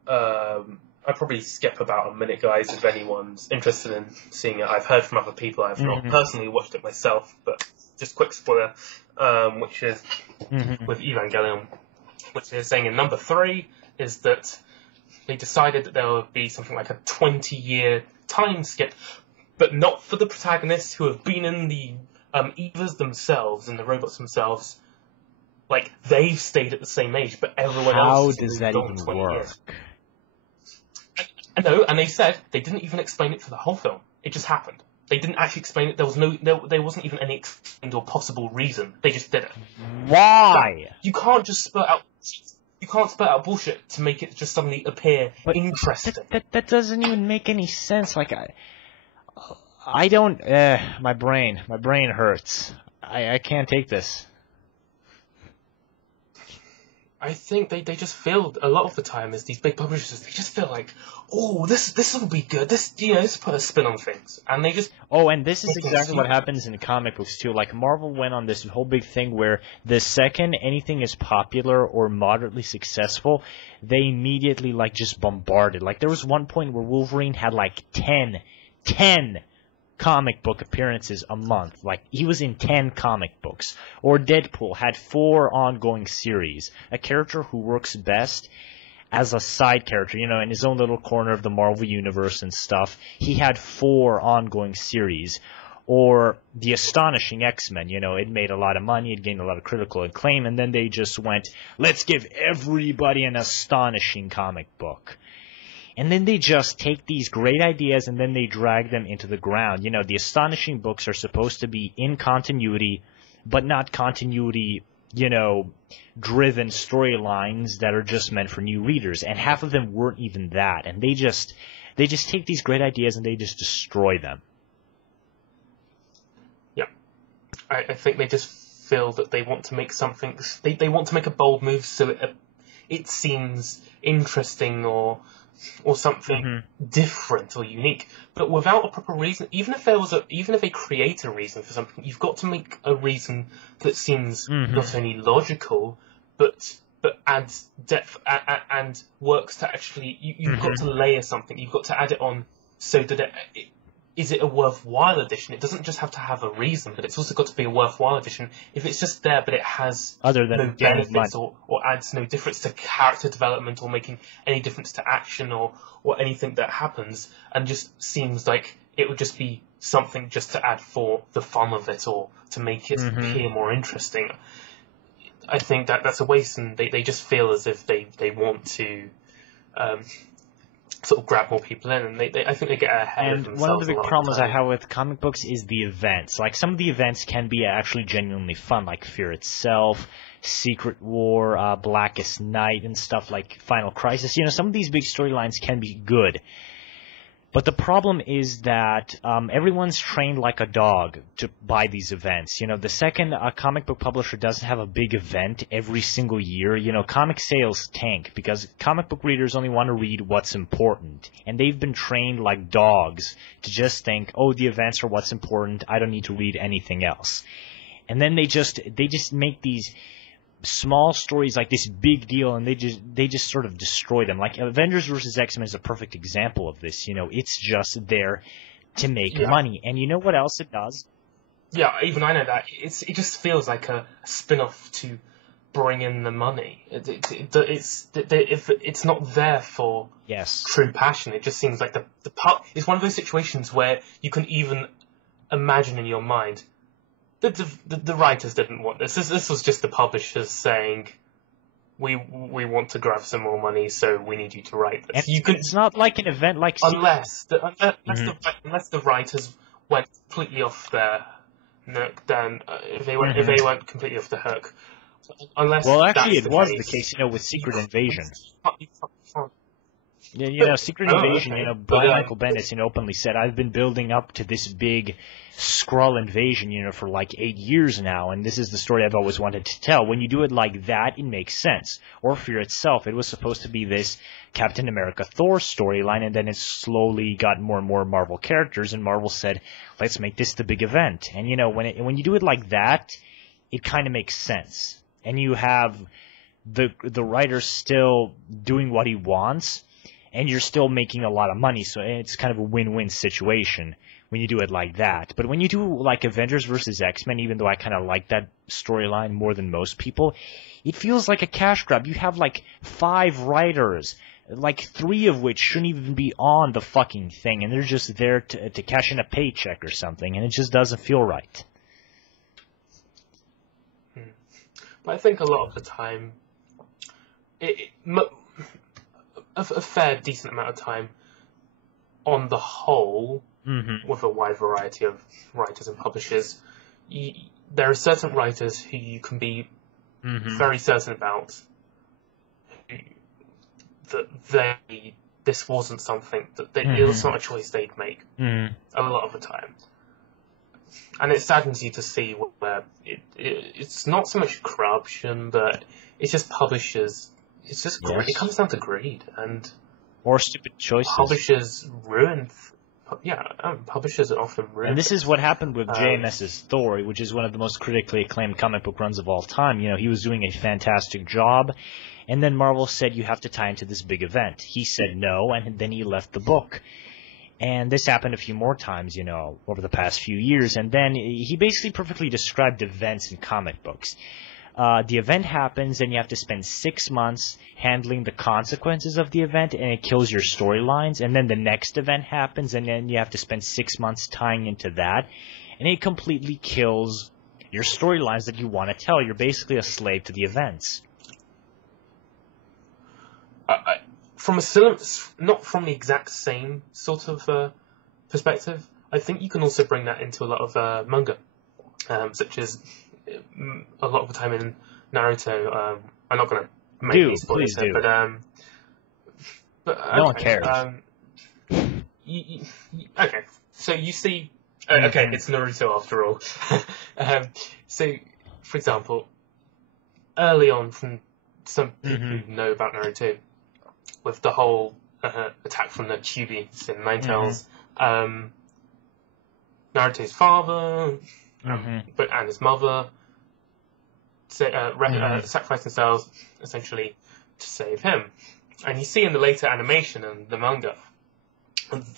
I probably skip about a minute, guys, if anyone's interested in seeing it. I've heard from other people. I've not personally watched it myself, but just quick spoiler, which is with Evangelion, which is saying in number 3 is that they decided that there would be something like a 20-year time skip, but not for the protagonists who have been in the Evas themselves and the robots themselves. Like, they've stayed at the same age, but everyone else does that even work? Years. No, and they said they didn't even explain it for the whole film. It just happened. They didn't actually explain it. There wasn't even any explained or possible reason. They just did it. Why? You can't just spurt out bullshit to make it just suddenly appear interesting. That doesn't even make any sense. Like I don't. My brain hurts. I can't take this. I think they just feel a lot of the time as these big publishers, they just feel like, this will be good. This put a spin on things, and they just. Oh, and this is exactly what happens in comic books too. Like Marvel went on this whole big thing where the second anything is popular or moderately successful, they immediately just bombarded. Like there was one point where Wolverine had like 10 comic book appearances a month. Like, he was in 10 comic books. Or Deadpool had 4 ongoing series. A character who works best as a side character, in his own little corner of the Marvel Universe and stuff. He had 4 ongoing series. Or The Astonishing X-Men, it made a lot of money, it gained a lot of critical acclaim, and then they just went, let's give everybody an astonishing comic book. And then they just take these great ideas and then they drag them into the ground. The Astonishing books are supposed to be in continuity, but not continuity, driven storylines that are just meant for new readers. And half of them weren't even that. And they just take these great ideas and they just destroy them. Yeah. I think they just feel that they want to make something, they want to make a bold move so it seems interesting or something different or unique, but without a proper reason. Even if they create a reason for something, you've got to make a reason that seems not only logical, but adds depth and works to actually. You've got to layer something. You've got to add it on so that is it a worthwhile addition? It doesn't just have to have a reason, but it's also got to be a worthwhile addition. If it's just there, but it has no benefits or adds no difference to character development or making any difference to action or anything that happens, and just seems like it would just be something just to add for the fun of it or to make it appear more interesting, I think that's a waste, and they just feel as if they want to sort of grab more people in, and I think they get ahead of themselves. And one of the big problems I have with comic books is the events. Like, some of the events can be actually genuinely fun, like Fear Itself, Secret War, Blackest Night, and stuff like Final Crisis. Some of these big storylines can be good. But the problem is that everyone's trained like a dog to buy these events. You know, the second a comic book publisher doesn't have a big event every single year, you know, comic sales tank because comic book readers only want to read what's important. And they've been trained like dogs to just think, oh, the events are what's important. I don't need to read anything else. And then they just make these small stories like this big deal, and they just sort of destroy them. Like Avengers vs. X-Men is a perfect example of this. You know, it's just there to make money. And you know what else it does? Yeah, even I know that. It just feels like a spin-off to bring in the money. It's not there for true passion. It just seems like it's one of those situations where you can even imagine in your mind the writers didn't want this. This was just the publishers saying, we want to grab some more money, so we need you to write this. It's not like an event like unless the writers went completely off their hook. Then if they weren't completely off the hook, actually it was the case, you know, with Secret Invasion. Yeah, you know, Secret Invasion, you know, Brian Michael Bendis, you know, openly said, I've been building up to this big Skrull invasion, you know, for like 8 years now, and this is the story I've always wanted to tell. When you do it like that, it makes sense. Or for itself, it was supposed to be this Captain America Thor storyline, and then it slowly got more and more Marvel characters, and Marvel said, let's make this the big event. And, you know, when you do it like that, it kind of makes sense. And you have the writer still doing what he wants, and you're still making a lot of money, so it's kind of a win-win situation when you do it like that. But when you do like Avengers vs. X-Men, even though I kind of like that storyline more than most people, it feels like a cash grab. You have like 5 writers, like 3 of which shouldn't even be on the fucking thing, and they're just there to cash in a paycheck or something, and it just doesn't feel right. But I think a lot of the time, a fair decent amount of time, on the whole, with a wide variety of writers and publishers, there are certain writers who you can be very certain about that this wasn't something it was not a choice they'd make a lot of the time, and it saddens you to see where it's not so much corruption, but it's just publishers. It's just greed. It comes down to greed or stupid choices. Publishers ruin. Publishers are often ruin. And this is what happened with JMS's Thor, which is one of the most critically acclaimed comic book runs of all time. You know, he was doing a fantastic job, and then Marvel said, you have to tie into this big event. He said no, and then he left the book. And this happened a few more times, you know, over the past few years. And then he basically perfectly described events in comic books. The event happens, and you have to spend 6 months handling the consequences of the event, and it kills your storylines. And then the next event happens, and then you have to spend 6 months tying into that, and it completely kills your storylines that you want to tell. You're basically a slave to the events. Not from the exact same sort of perspective, I think you can also bring that into a lot of manga, such as a lot of the time in Naruto. I'm not going to make any spoilers here, but no one cares. Okay, so you see, okay, it's Naruto after all. So, for example, early on, from some people who know about Naruto, with the whole attack from the Kyuubi in Nine Tails, Naruto's father and his mother sacrifice themselves essentially to save him. And you see in the later animation and the manga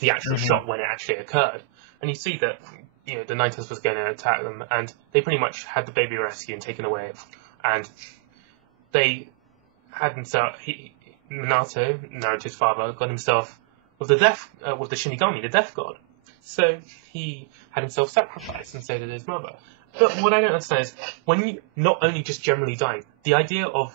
the actual shot when it actually occurred, and you see that, you know, the Nine Tails was going to attack them, and they pretty much had the baby rescued and taken away, and they had himself. Naruto's father, got himself with the Shinigami, the death god. So he had himself sacrificed, and so did his mother. But what I don't understand is, when you not only just generally dying, the idea of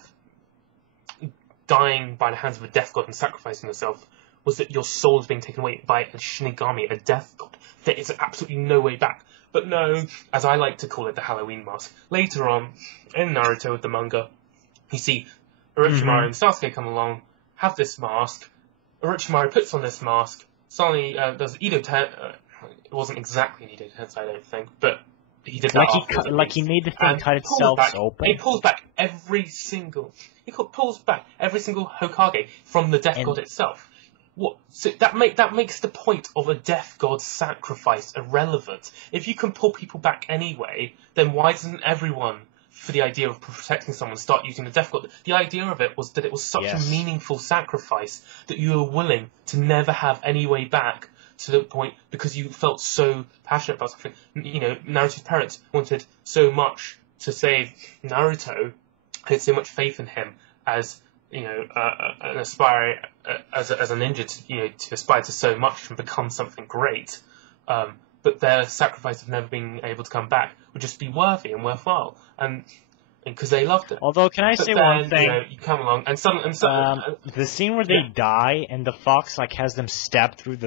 dying by the hands of a death god and sacrificing yourself was that your soul is being taken away by a Shinigami, a death god. There is absolutely no way back. But no, as I like to call it, the Halloween mask. Later on, in Naruto with the manga, you see Orochimaru and Sasuke come along, have this mask. Orochimaru puts on this mask, suddenly there's Edo it wasn't exactly an Edo Tensei, I don't think, but he did that he made the thing cut itself open. He pulls back every single Hokage from the Death God itself. What? So that makes the point of a Death God sacrifice irrelevant. If you can pull people back anyway, then why doesn't everyone, for the idea of protecting someone, start using the Death God? The idea of it was that it was such a meaningful sacrifice that you were willing to never have any way back to the point because you felt so passionate about something. Naruto's parents wanted so much to save Naruto, had so much faith in him as an aspiring as a ninja to aspire to so much and become something great. But their sacrifice of never being able to come back would just be worthy and worthwhile, and because they loved it. Although, can I say one thing? You come along and the scene where they die and the fox has them stabbed through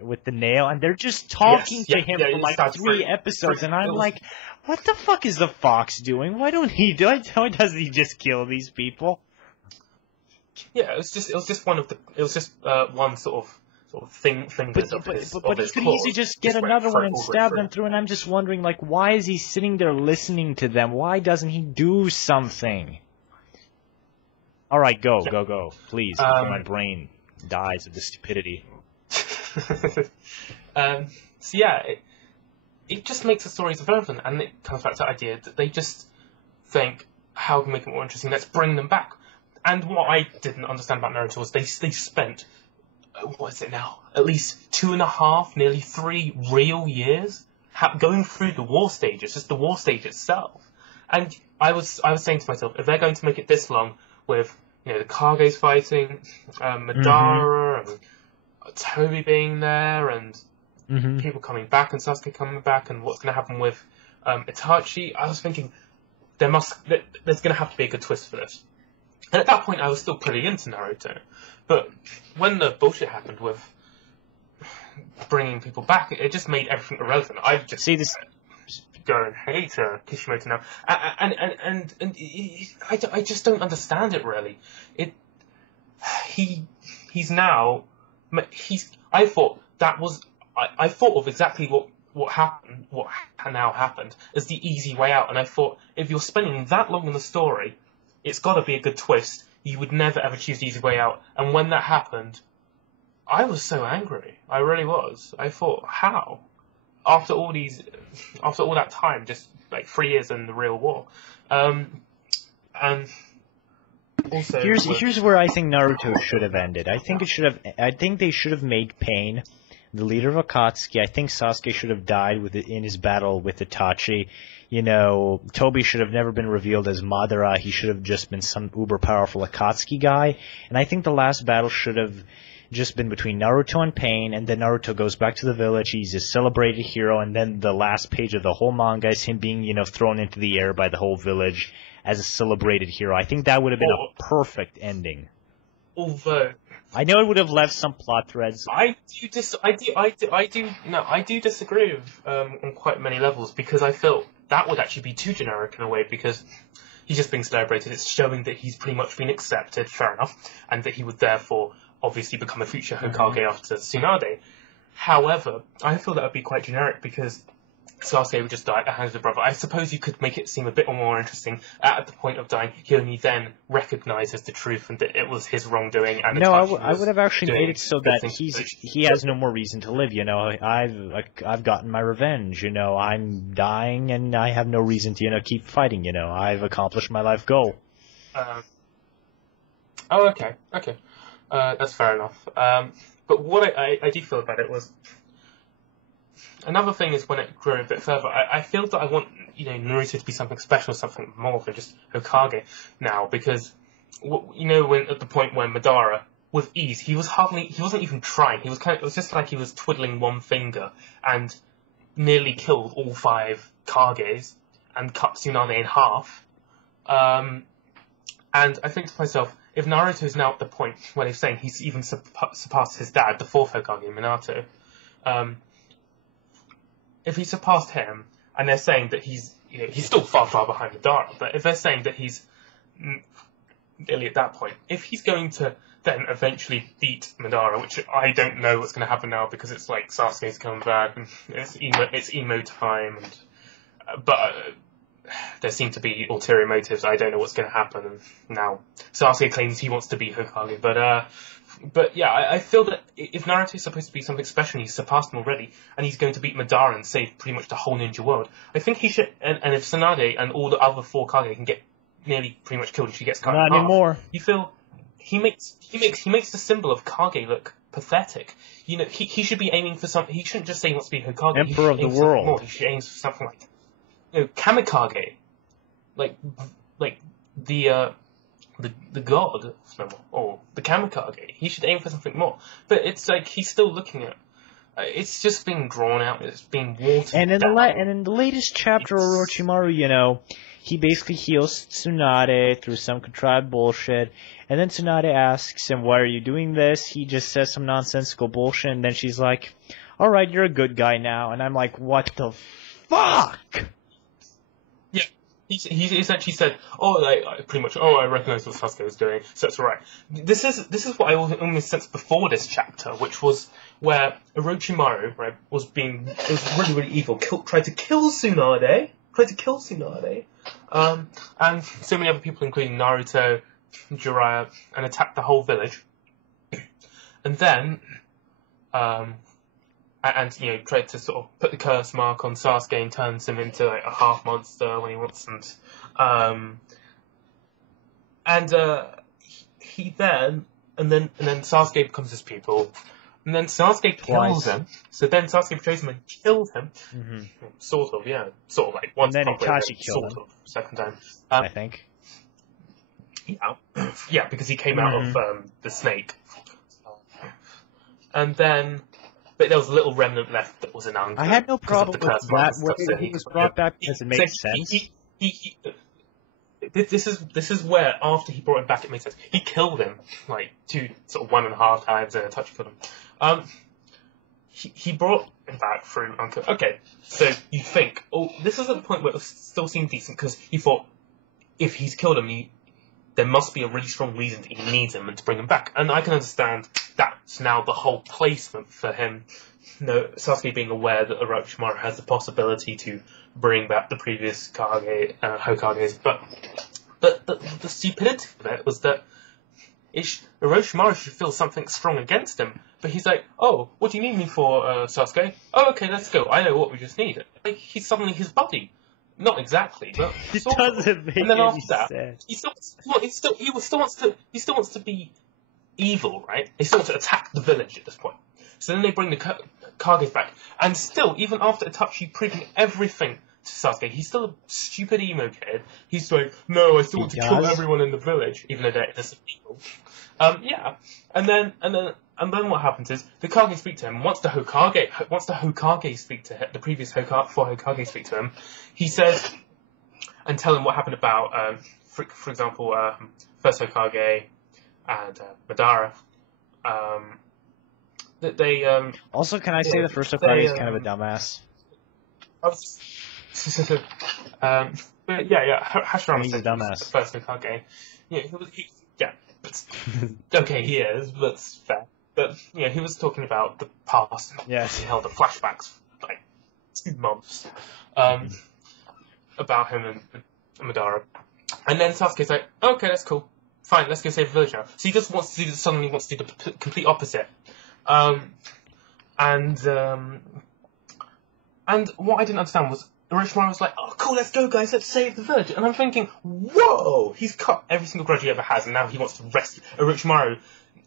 with the nail, and they're just talking to him for 3 episodes, and I'm like, what the fuck is the fox doing? Why doesn't he just kill these people? Yeah, it was just one sort of thing. But he could easily just get another one and stab them through, and I'm just wondering, why is he sitting there listening to them? Why doesn't he do something? All right, go, please, before my brain dies of the stupidity. It just makes the stories irrelevant, and it comes back to the idea that they just think, how can we make it more interesting? Let's bring them back. And what I didn't understand about Naruto was they spent, what is it now, at least 2.5, nearly 3 real years going through the war stages, just the war stage itself. And I was saying to myself, if they're going to make it this long with the Kages fighting, Madara, and Toby being there, and people coming back, and Sasuke coming back, and what's going to happen with Itachi, I was thinking there's going to have to be a good twist for this. And at that point, I was still pretty into Naruto. But when the bullshit happened with bringing people back, it just made everything irrelevant. I just go and hate Kishimoto now, and I just don't understand it really. I thought of exactly what happened, what now happened, as the easy way out, and I thought if you're spending that long in the story, it's got to be a good twist. You would never ever choose the easy way out. And when that happened, I was so angry. I really was. I thought, how? After all that time, just 3 years in the real war. And also, here's where I think Naruto should have ended. I think they should have made Pain the leader of Akatsuki. I think Sasuke should have died in his battle with Itachi. Toby should have never been revealed as Madara. He should have just been some uber-powerful Akatsuki guy. And I think the last battle should have just been between Naruto and Pain, and then Naruto goes back to the village. He's a celebrated hero, and then the last page of the whole manga is him being, thrown into the air by the whole village as a celebrated hero. I think that would have been a perfect ending. Although I know it would have left some plot threads. I do disagree with, on quite many levels, because I felt that would actually be too generic in a way, because he's just being celebrated. It's showing that he's pretty much been accepted, fair enough, and that he would therefore obviously become a future Hokage after Tsunade. However, I feel that would be quite generic, because Sasuke would just die at the hands of the brother. I suppose you could make it seem a bit more interesting. At the point of dying, he only then recognises the truth and that it was his wrongdoing. And I would have actually made it so that he has no more reason to live. I've gotten my revenge. I'm dying and I have no reason to keep fighting. I've accomplished my life goal. Okay, that's fair enough. But what I do feel about it was. Another thing is when it grew a bit further, I feel that I want Naruto to be something special, something more than just Hokage now, because when at the point when Madara with ease, he wasn't even trying. It was just like he was twiddling one finger and nearly killed all 5 Kages and cut Tsunade in half. And I think to myself, if Naruto is now at the point where he's saying he's even surpassed his dad, the 4th Hokage, Minato. If he surpassed him, and they're saying that he's still far, far behind Madara, but if they're saying that he's nearly at that point, if he's going to then eventually beat Madara, which I don't know what's going to happen now because it's like Sasuke's coming back and it's emo time, but there seem to be ulterior motives. I don't know what's going to happen. And now Sasuke claims he wants to be Hokage, but yeah, I feel that if Naruto's supposed to be something special, and he's surpassed him already, and he's going to beat Madara and save pretty much the whole ninja world, I think he should. And if Tsunade and all the other 4 Kage can get nearly pretty much killed if she gets cut in half, anymore. You feel he makes the symbol of Kage look pathetic. You know, he should be aiming for something. He shouldn't just say he wants to be Hokage. Emperor of the world. More. He should aim for something like, you know, Kamikage, like the god or the Kamikage. He should aim for something more. But it's like he's still looking at. It's just being drawn out. It's being watered and in down. in the latest chapter of Orochimaru, you know, he basically heals Tsunade through some contrived bullshit. And then Tsunade asks him, "Why are you doing this?" He just says some nonsensical bullshit, and then she's like, "All right, you're a good guy now." And I'm like, "What the fuck?" Yeah, he essentially said, "Oh, pretty much. Oh, I recognize what Sasuke was doing, so it's alright." This is what I almost sensed before this chapter, which was where Orochimaru, right, was really really evil. Tried to kill Tsunade. And so many other people, including Naruto, Jiraiya, and attacked the whole village. And then, and you know, tried to sort of put the curse mark on Sasuke and turns him into like a half monster when he wasn't. He then Sasuke becomes his pupil. And then Sasuke kills him. So then Sasuke betrays him and kills him. Mm-hmm. Sort of, yeah. Sort of like once. And then Itachi killed him. Sort of, second time. I think. Yeah, yeah, because he came out of the snake. And then, but there was a little remnant left that was an anchor. I had no problem with that. Where he was brought back because it makes sense. This is where after he brought him back, it made sense. He killed him like 1.5 times, and Itachi killed him. He brought him back through Uncle. Okay, so you think, oh, this is at the point where it still seemed decent because he thought if he's killed him, there must be a really strong reason that he needs him and to bring him back. And I can understand that's now the whole placement for him. Sasuke being aware that Orochimaru has the possibility to bring back the previous Hokages, but the stupidity of it was that Orochimaru should feel something strong against him, but he's like, "Oh, what do you need me for, Sasuke? Oh, okay, let's go. I know what we just need." Like he's suddenly his buddy. Not exactly, but it doesn't make and then any after sense. That, he still wants to be evil, right? He still wants to attack the village at this point. So then they bring the Kages back, and still, even after Itachi proving everything to Sasuke, he's still a stupid emo kid. He's like, "No, I still want to kill everyone in the village, even though they're innocent people." Yeah, and then what happens is the Kage speak to him. Once the Hokage speak to him, the previous 4 Hokage speak to him, he says and tell him what happened about, for example, first Hokage and Madara. That they also, can I say the first Hokage is kind of a dumbass? But yeah, Hashirama He's a dumbass. The first Hokage. Yeah, okay, he is, but it's fair. But yeah, he was talking about the past. Yes. He held the flashbacks for like 2 months about him and Madara. And then Sasuke's like, "Okay, that's cool. Fine, let's go save the village now." So he just suddenly wants to do the complete opposite. And what I didn't understand was Orochimaru was like, "Oh, cool, let's go, guys, let's save the village." And I'm thinking, whoa, he's cut every single grudge he ever has, and now he wants to rescue Orochimaru.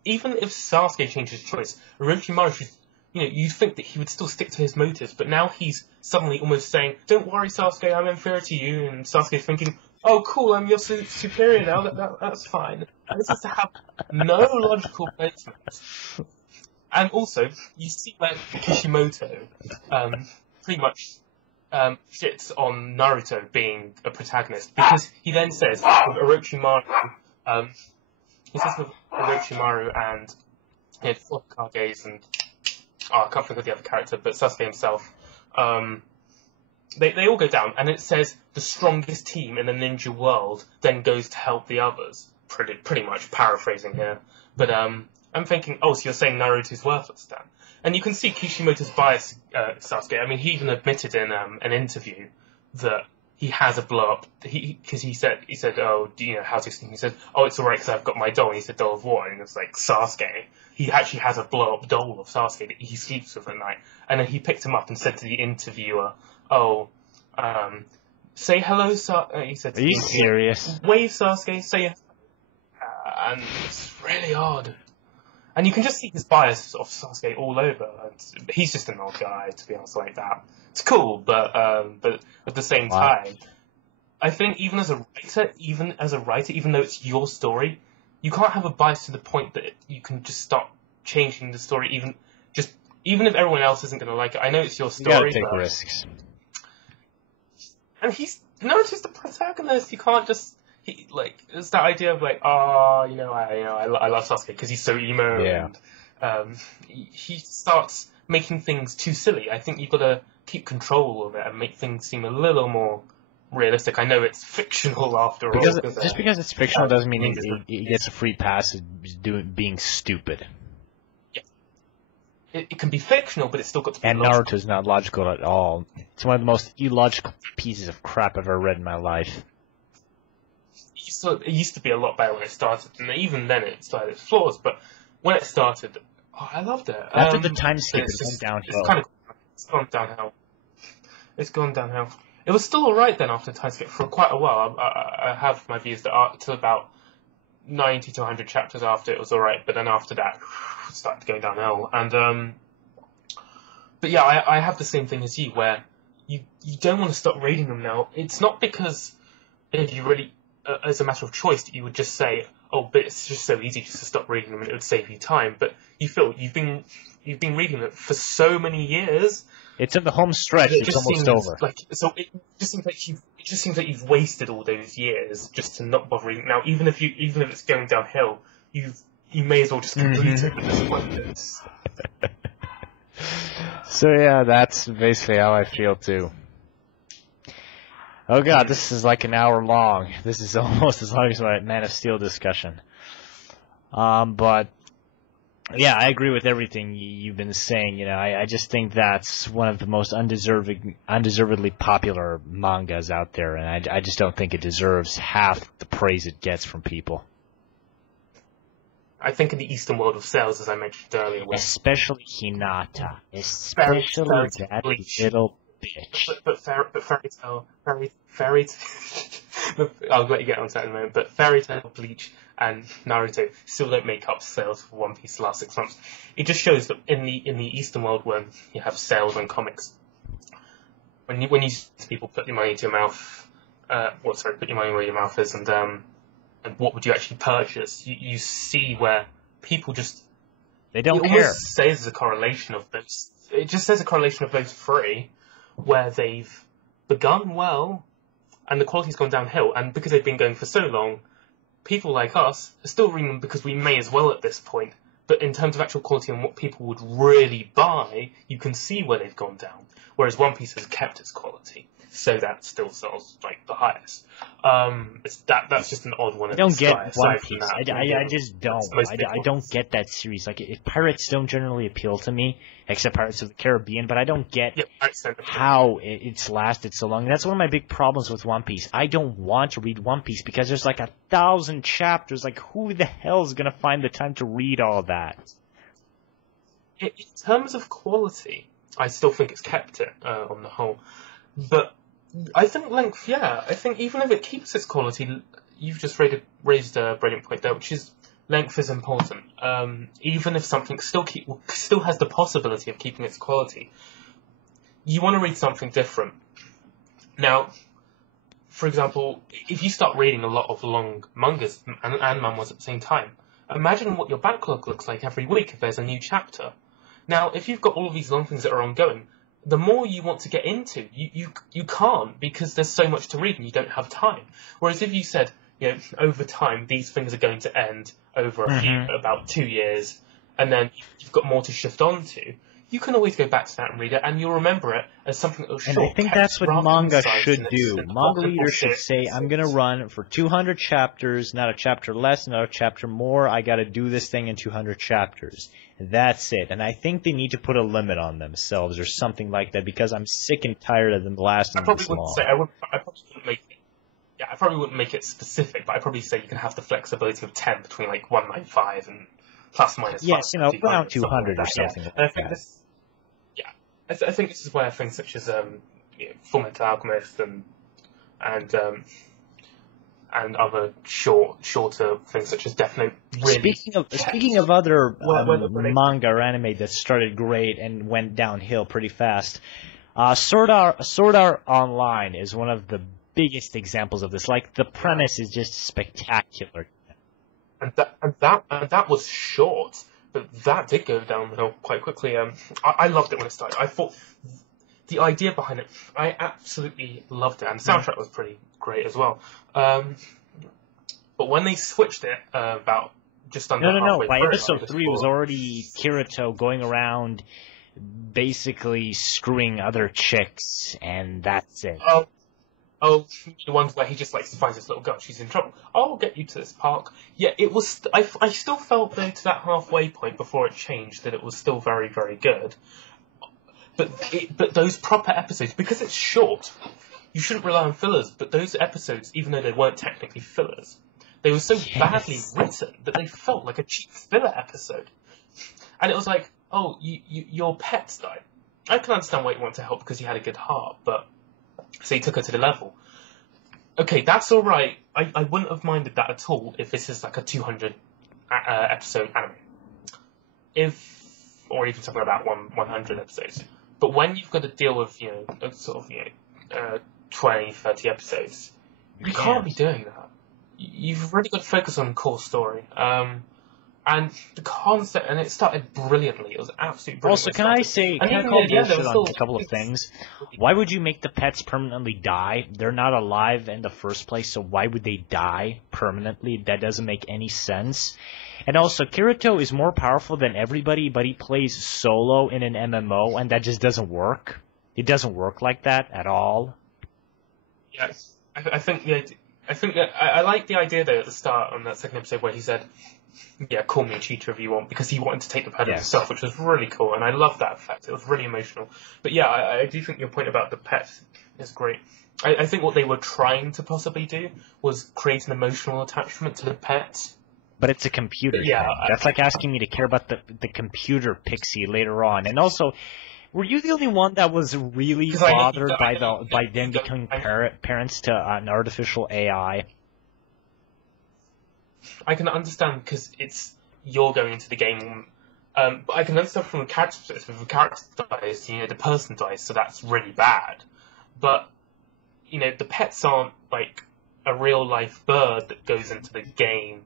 Even if Sasuke changed his choice, Orochimaru should, you'd think that he would still stick to his motives, but now he's suddenly almost saying, "Don't worry, Sasuke, I'm inferior to you," and Sasuke's thinking, "Oh, cool, I'm your superior now, that's fine." And this has to have no logical placement. And also, you see where Kishimoto pretty much shits on Naruto being a protagonist, because he then says with Orochimaru, and he had 4 Kages and I can't think of the other character, but Sasuke himself, they all go down, and it says the strongest team in the ninja world then goes to help the others. Pretty much paraphrasing here. But I'm thinking, oh, so you're saying Naruto's worthless then? And you can see Kishimoto's bias, Sasuke. I mean, he even admitted in an interview that he has a blow up. Because he said, oh, do you know how to sleep? He said, oh, it's alright because I've got my doll. And he said, doll of what? And it's like Sasuke. He actually has a blow up doll of Sasuke that he sleeps with at night. And then he picked him up and said to the interviewer, oh, say hello, Sasuke. He said, Are you serious? Wave, Sasuke. Say, and it's really odd. And you can just see his bias of Sasuke all over. He's just an odd guy, to be honest, like that. It's cool, but at the same time, I think even as a writer, even though it's your story, you can't have a bias to the point that you can just stop changing the story, even if everyone else isn't going to like it. I know it's your story. You gotta take risks. And Naruto's the protagonist. You can't just. It's that idea of I love Sasuke because he's so emo, yeah. And he starts making things too silly. I think you've got to keep control of it and make things seem a little more realistic. I know it's fictional after all. Just because it's fictional doesn't mean he gets a free pass of being stupid. Yeah. It can be fictional, but it's still got to be And logical. Naruto's not logical at all. It's one of the most illogical pieces of crap I've ever read in my life. It used to be a lot better when it started, and even then it started its flaws, but when it started, I loved it. After the time skip, it went downhill. It's gone downhill. It's gone downhill. It was still alright then after the time skip for quite a while. I have my views that till about 90 to 100 chapters after it was alright, but then after that, it started going downhill. And, but yeah, I have the same thing as you, where you don't want to stop reading them now. It's not because if you really... as a matter of choice, you would just say, "Oh, but it's just so easy just to stop reading them, and it would save you time." But you feel you've been reading it for so many years. It's in the home stretch. It's almost over. It just seems like you've wasted all those years just to not bother reading. Now, even if it's going downhill, you may as well just complete it at this point. So yeah, that's basically how I feel too. Oh god, this is like an hour long. This is almost as long as my Man of Steel discussion. But yeah, I agree with everything you've been saying. You know, I just think that's one of the most undeservedly popular mangas out there, and I just don't think it deserves half the praise it gets from people. I think in the Eastern world of sales, as I mentioned earlier, especially Hinata, especially that little bitch. But Fairy Tail, I'll let you get on to that in a moment, but Fairy Tail, Bleach, and Naruto still don't make up sales for One Piece the last 6 months. It just shows that in the Eastern world, when you have sales on comics, when you see people put your money to your mouth, put your money where your mouth is, and what would you actually purchase? You see where people just they don't care. It almost says a correlation of those. It just says a correlation of those three, where they've begun well, and the quality's gone downhill, and because they've been going for so long, people like us are still reading them because we may as well at this point. But in terms of actual quality and what people would really buy, you can see where they've gone down. Whereas One Piece has kept its quality, so that still sells like the highest. That's just an odd one. I don't get One Piece. I just don't. I don't get that series. Like, pirates don't generally appeal to me, except Pirates of the Caribbean. But I don't get how it's lasted so long. And that's one of my big problems with One Piece. I don't want to read One Piece because there's like 1,000 chapters. Like, who the hell is gonna find the time to read all that? In terms of quality, I still think it's kept it on the whole. But I think length, yeah. I think even if it keeps its quality, you've just raised a brilliant point there, which is length is important. Even if something still has the possibility of keeping its quality, you want to read something different. Now, for example, if you start reading a lot of long mangas and manhwas at the same time, imagine what your backlog looks like every week if there's a new chapter. Now, if you've got all of these long things that are ongoing, the more you want to get into, you can't, because there's so much to read and you don't have time. Whereas if you said, over time, these things are going to end over about 2 years, and then you've got more to shift on to, you can always go back to that and read it, and you'll remember it as something that was short. And I think that's what manga should do. Manga readers should say, I'm going to run for 200 chapters, not a chapter less, not a chapter more. I got to do this thing in 200 chapters. That's it. And I think they need to put a limit on themselves or something like that, because I'm sick and tired of them lasting this long. I probably wouldn't make it. Yeah, I probably wouldn't make it specific, but I'd probably say you can have the flexibility of 10 between like 195 and plus minus. Yes, around 200 or something like that. I think this is where things such as Fullmetal Alchemist and other shorter things such as Death Note. Really Speaking of other manga or anime that started great and went downhill pretty fast, Sword Art Online is one of the biggest examples of this. Like, the premise is just spectacular. And that was short. But that did go downhill quite quickly. I loved it when it started. I thought the idea behind it, I absolutely loved it. And the soundtrack was pretty great as well. But when they switched it about just under halfway by through, episode 3 was already Kirito going around basically screwing other chicks, and that's it. Oh, the ones where he just like finds this little girl, she's in trouble. I'll get you to this park. Yeah, it was. I still felt though to that halfway point before it changed that it was still very, very good. But those proper episodes, because it's short, you shouldn't rely on fillers. But those episodes, even though they weren't technically fillers, they were so badly written that they felt like a cheap filler episode. And it was like, oh, your pets died. I can understand why you want to help because you had a good heart, but. So he took her to the level. Okay, that's all right. I wouldn't have minded that at all if this is like a 200 episode anime, or even something about 100 episodes. But when you've got to deal with 20, 30 episodes, you can't be doing that. You've really got to focus on the core story. And the concept, and it started brilliantly. It was absolutely brilliant. Also, can I call bullshit on a couple of things? Why would you make the pets permanently die? They're not alive in the first place, so why would they die permanently? That doesn't make any sense. And also, Kirito is more powerful than everybody, but he plays solo in an MMO, and that just doesn't work. It doesn't work like that at all. Yes, I think that I like the idea though at the start on that second episode where he said, yeah, call me a cheater if you want, because he wanted to take the pedal himself, which was really cool, and I love that effect. It was really emotional. But yeah, I do think your point about the pets is great. I think what they were trying to possibly do was create an emotional attachment to the pets. But it's a computer thing. That's like asking me to care about the computer Pixie later on. And also, were you the only one that was really bothered by them becoming parents to an artificial AI? I can understand because you're going into the game, but I can understand from a character perspective. If the character dies, the person dies, so that's really bad. But the pets aren't like a real life bird that goes into the game,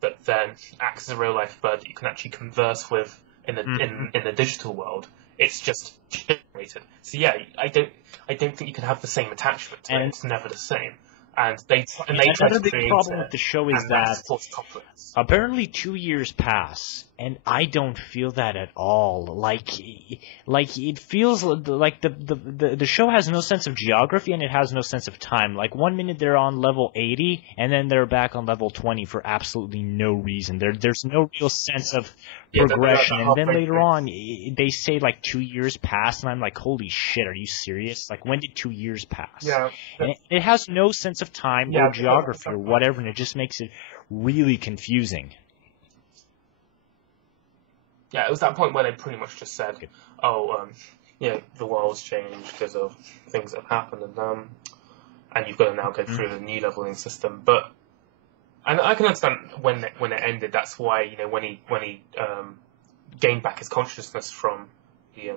that then acts as a real life bird that you can actually converse with in the digital world. It's just generated. So yeah, I don't think you can have the same attachment to it. It's never the same. And they try another to big create problem with the show is that apparently 2 years pass, and I don't feel that at all. Like it feels like the show has no sense of geography and it has no sense of time. Like 1 minute they're on level 80 and then they're back on level 20 for absolutely no reason. There's no real sense of progression, and then later on they say like 2 years passed, and I'm like, holy shit, are you serious? Like, when did 2 years pass? Yeah, and it has no sense of time or geography or whatever, and it just makes it really confusing. Yeah, it was that point where they pretty much just said, the world's changed because of things that have happened, and you've got to now go through the new leveling system. And I can understand when it ended. That's why when he gained back his consciousness from the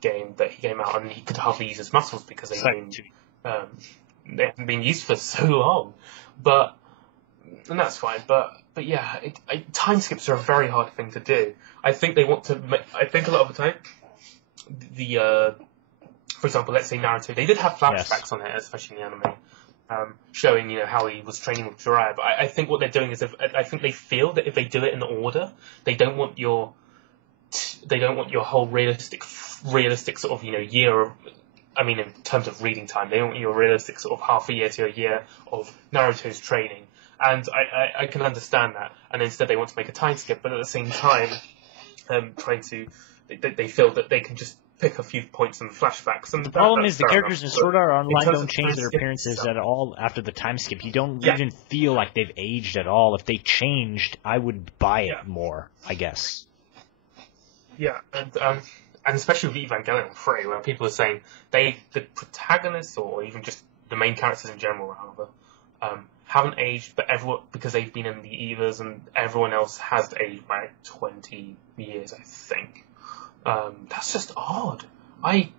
game that he came out, and he could hardly use his muscles because they haven't been used for so long. And that's fine. But yeah, time skips are a very hard thing to do. I think they want to. I think a lot of the time, for example, let's say Naruto, they did have flashbacks on it, especially in the anime. Showing how he was training with Jiraiya, but I think what they're doing is I think they feel that if they do it in order, they don't want your they don't want your whole realistic sort of year of. I mean, in terms of reading time, they don't want your realistic sort of half a year to a year of Naruto's training. And I can understand that. And instead they want to make a time skip, but at the same time, they feel that they can just pick a few points in the flashbacks. And the problem is the characters in Sword Art Online don't change their appearances at all after the time skip. You don't even feel like they've aged at all. If they changed, I would buy it more, I guess. Yeah, and especially with Evangelion 3, where people are saying the protagonists, or even just the main characters in general, rather, haven't aged, but because they've been in the EVAs, and everyone else has aged by 20 years, I think. That's just odd. I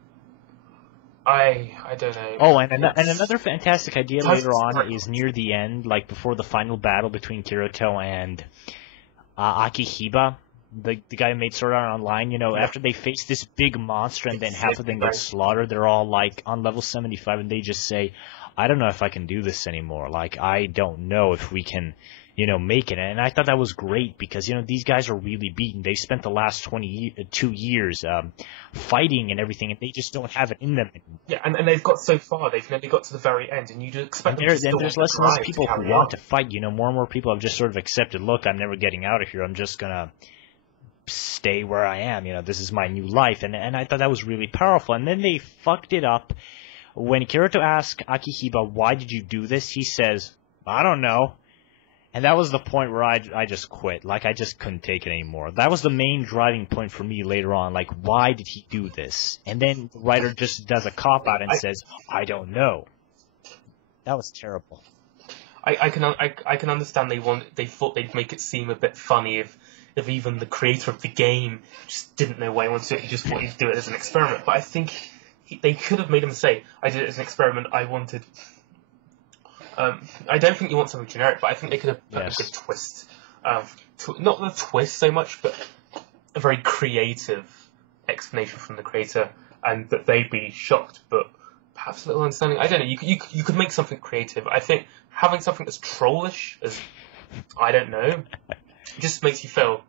don't know. Oh, and another fantastic idea later on is near the end, like before the final battle between Kirito and Akihiba. The guy who made Sword Art Online, after they face this big monster and then half of them get slaughtered, they're all like on level 75 and they just say, I don't know if I can do this anymore. Like, I don't know if we can, make it. And I thought that was great because, these guys are really beaten. They spent the last 22 years fighting and everything, and they just don't have it in them anymore. Yeah, and they've got so far. They've nearly got to the very end, and you'd expect them to still there's less and less people who want to fight. More and more people have just sort of accepted, look, I'm never getting out of here. I'm just going to stay where I am. This is my new life. And I thought that was really powerful. And then they fucked it up. When Kirito asked Akihiba, why did you do this? He says, I don't know. And that was the point where I just quit. Like, I just couldn't take it anymore. That was the main driving point for me later on. Like, why did he do this? And then the writer just does a cop-out and says, I don't know. That was terrible. I can understand they thought they'd make it seem a bit funny if even the creator of the game just didn't know why he wanted to do it. He just wanted to do it as an experiment. But I think they could have made him say, I did it as an experiment, I wanted... I don't think you want something generic, but I think they could have put a good twist. Not the twist so much, but a very creative explanation from the creator, and that they'd be shocked, but perhaps a little understanding. I don't know, you could make something creative. I think having something as trollish as, I don't know, just makes you feel,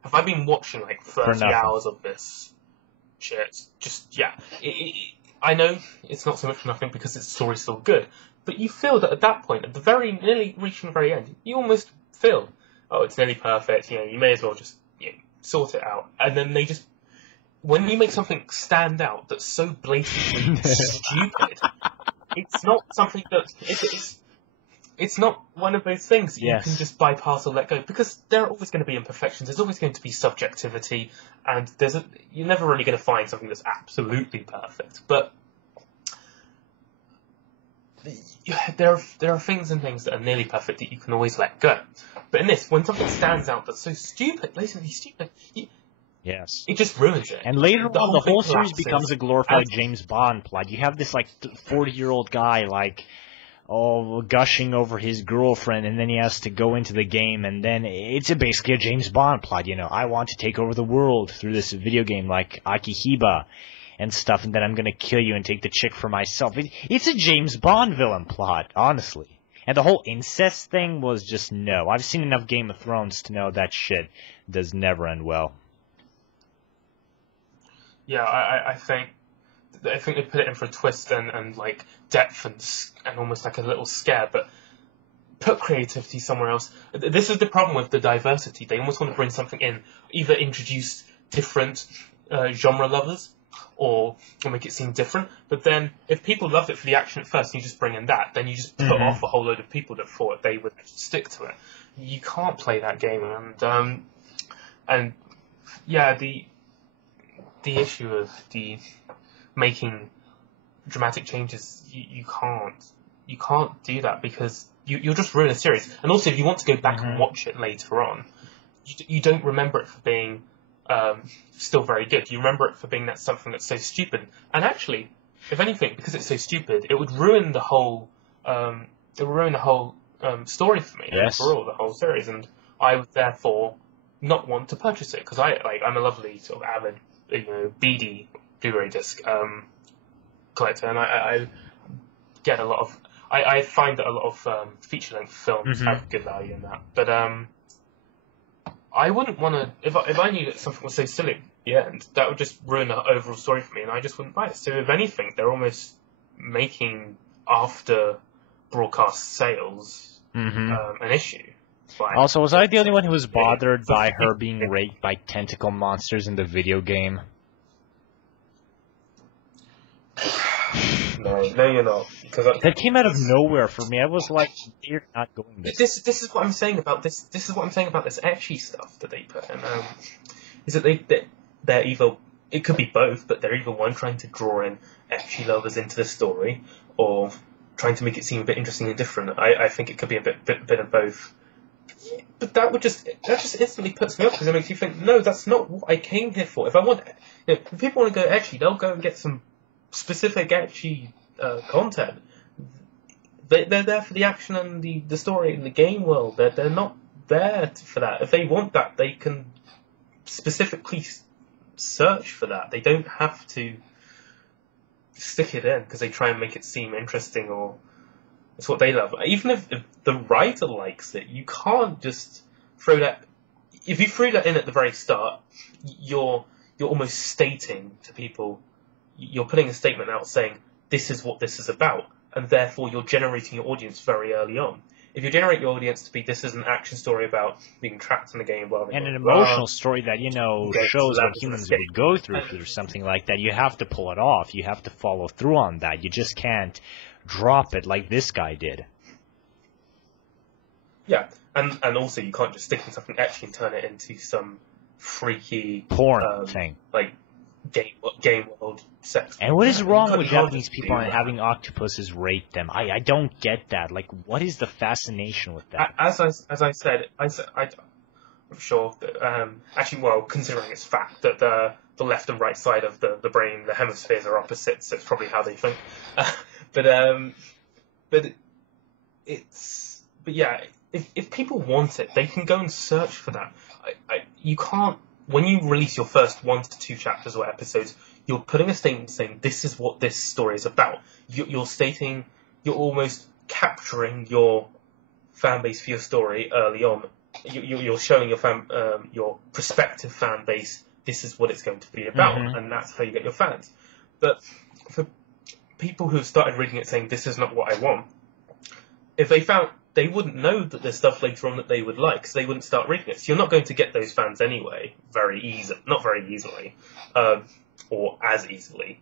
have I been watching like 30 hours of this shit? Just, yeah. I know it's not so much for nothing because the story's still good, but you feel that at that point, nearly reaching the very end, you almost feel, oh, it's nearly perfect, you may as well just sort it out. And then they just, when you make something stand out that's so blatantly stupid, it's not something that, it's not one of those things that you can just bypass or let go, because there are always going to be imperfections, there's always going to be subjectivity, and you're never really going to find something that's absolutely perfect. But there are things and things that are nearly perfect that you can always let go. But in this, when something stands out that's so stupid, blatantly stupid, it just ruins it. And later on, the whole series becomes a glorified James Bond plot. You have this 40-year-old guy gushing over his girlfriend, and then he has to go into the game, and then it's basically a James Bond plot. I want to take over the world through this video game like Akihiba and stuff, and then I'm going to kill you and take the chick for myself. It's a James Bond villain plot, honestly. And the whole incest thing was just no. I've seen enough Game of Thrones to know that shit does never end well. Yeah, I think they put it in for a twist and depth and almost like a little scare, but put creativity somewhere else. This is the problem with the diversity. They almost want to bring something in, either introduce different genre lovers, or make it seem different. But then, if people loved it for the action at first, and you just bring in that, then you just put off a whole load of people that thought they would stick to it. You can't play that game, and the issue of the making dramatic changes, you can't do that, because you'll just ruin a series. And also, if you want to go back and watch it later on, you don't remember it for being still very good. You remember it for being something that's so stupid. And actually, if anything, because it's so stupid, it would ruin the whole story for me overall, the whole series. And I would therefore not want to purchase it, because I'm a lovely sort of avid BD Blu-ray disc collector, and I get a lot of. I find that a lot of feature-length films have good value in that, but I wouldn't want to, if I knew that something was so silly at the end, that would just ruin the overall story for me, and I just wouldn't buy it. So if anything, they're almost making after broadcast sales an issue. Also, was I the only one who was bothered by her being raped by tentacle monsters in the video game? No, you're not. That came out of nowhere for me. I was like, "You're not going there." This is what I'm saying about this. This is what I'm saying about this ecchi stuff that they put in. Is that they're either, it could be both, but they're either one trying to draw in ecchi lovers into the story, or trying to make it seem a bit interesting and different. I think it could be a bit of both. But that just instantly puts me off, because it makes you think, no, that's not what I came here for. If people want to go ecchi, they'll go and get some specific ecchi content. They're there for the action and the story in the game world. They're not there for that. If they want that, they can specifically search for that. They don't have to stick it in because they try and make it seem interesting, or it's what they love. Even if the writer likes it, you can't just throw that. If you threw that in at the very start, you're almost stating to people, you're putting a statement out saying, this is what this is about, and therefore you're generating your audience very early on. If you generate your audience to be, this is an action story about being trapped in the game, and an emotional story that, shows what humans would go through if there's something like that, you have to pull it off. You have to follow through on that. You just can't drop it like this guy did. Yeah, and also you can't just stick in something ecchi and turn it into some freaky porn thing. Like game world sex. And what is wrong with Japanese people and having octopuses rape them? I don't get that. Like, what is the fascination with that? As I said, I'm sure that actually, well, considering it's fact that the left and right side of the brain, the hemispheres are opposites, so it's probably how they think. But yeah, if people want it, they can go and search for that. You can't. When you release your first 1 to 2 chapters or episodes, you're putting a statement saying this is what this story is about. You're stating, you're almost capturing your fan base for your story early on. You're showing your prospective fan base, this is what it's going to be about, and that's how you get your fans. But for people who have started reading it saying this is not what I want, if they wouldn't know that there's stuff later on that they would like, so they wouldn't start reading it. So you're not going to get those fans anyway, not very easily, or as easily.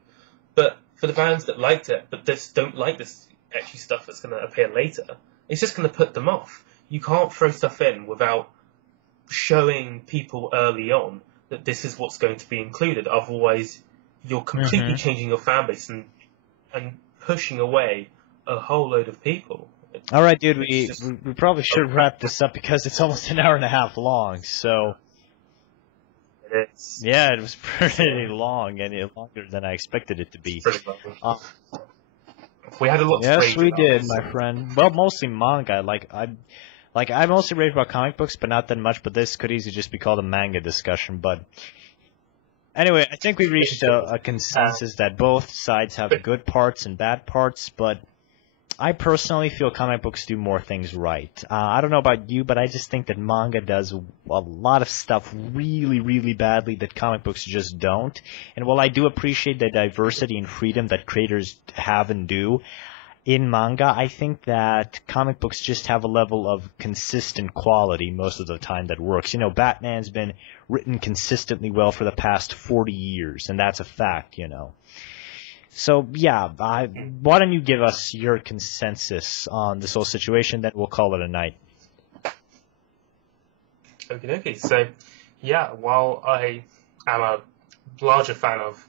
But for the fans that liked it, but just don't like this ecchi stuff that's going to appear later, it's just going to put them off. You can't throw stuff in without showing people early on that this is what's going to be included. Otherwise, you're completely changing your fan base and pushing away a whole load of people. All right, dude, we probably should wrap this up because it's almost an hour and a half long, so... It is. Yeah, it was pretty long, and longer than I expected it to be. We had a lot to Yes, we did, this. my friend. Well, mostly manga. I mostly rave about comic books, but not that much, but this could easily just be called a manga discussion, but... Anyway, I think we reached a consensus that both sides have good parts and bad parts, but... I personally feel comic books do more things right. I don't know about you, but I just think that manga does a lot of stuff really, really badly that comic books just don't. And while I do appreciate the diversity and freedom that creators have and do in manga, I think that comic books just have a level of consistent quality most of the time that works. Batman's been written consistently well for the past 40 years, and that's a fact, So, yeah, why don't you give us your consensus on this whole situation, then we'll call it a night. Okay. So, yeah, while I am a larger fan of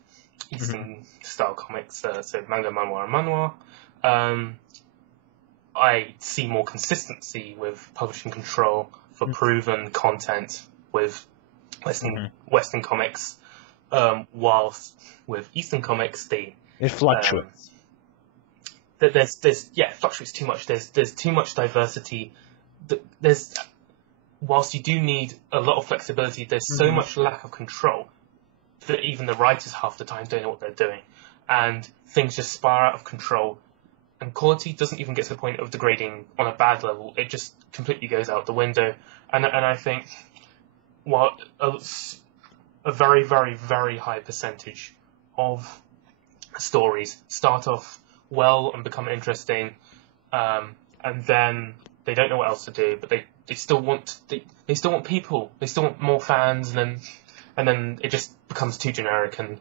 Eastern-style comics, so manga, manhwa, and manhwa, I see more consistency with publishing control for proven content with Western comics, whilst with Eastern comics, it fluctuates. It fluctuates too much. There's too much diversity. Whilst you do need a lot of flexibility, there's so much lack of control that even the writers half the time don't know what they're doing, and things just spiral out of control. And quality doesn't even get to the point of degrading on a bad level. It just completely goes out the window. And I think what a very, very, very high percentage of stories start off well and become interesting, and then they don't know what else to do, but they still want people, they still want more fans, and then it just becomes too generic, and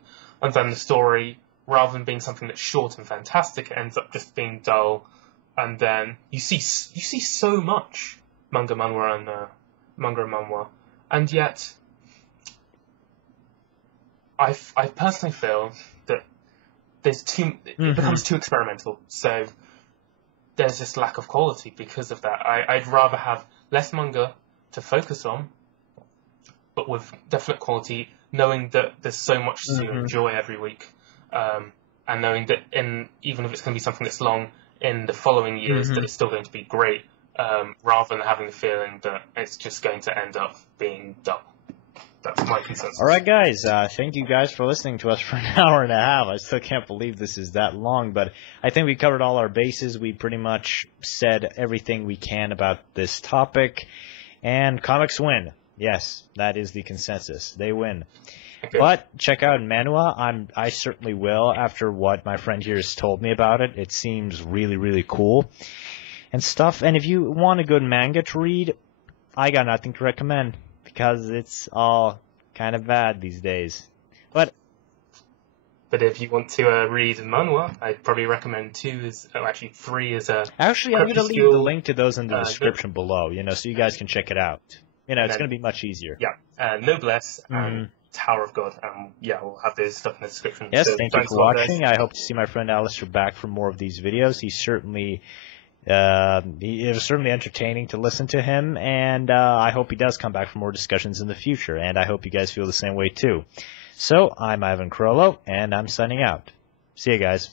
then the story, rather than being something that's short and fantastic, it ends up just being dull, and then you see so much manga and manhwa, and yet I personally feel that it becomes too experimental, so there's this lack of quality because of that. I'd rather have less manga to focus on, but with definite quality, knowing that there's so much to enjoy every week, and knowing that even if it's going to be something that's long in the following years, that it's still going to be great, rather than having the feeling that it's just going to end up being dull. That's my consensus. All right, guys. Thank you guys for listening to us for an hour and a half. I still can't believe this is that long, but I think we covered all our bases. We pretty much said everything we can about this topic, and comics win. Yes, that is the consensus. They win. Okay. But check out manhwa. I certainly will after what my friend here has told me about it. It seems really, really cool and stuff. And if you want a good manga to read, I got nothing to recommend, because it's all kind of bad these days. But if you want to read manhwa, I'd probably recommend three as a... Actually, I'm going to leave the link to those in the description below, so you guys can check it out. It's going to be much easier. Yeah, Noblesse and Tower of God. We'll have this stuff in the description. Yes, so thank you for watching. I hope to see my friend Alistair back for more of these videos. He's certainly... it was certainly entertaining to listen to him, and I hope he does come back for more discussions in the future, and I hope you guys feel the same way too. So, I'm Ivan Crollo, and I'm signing out. See you guys.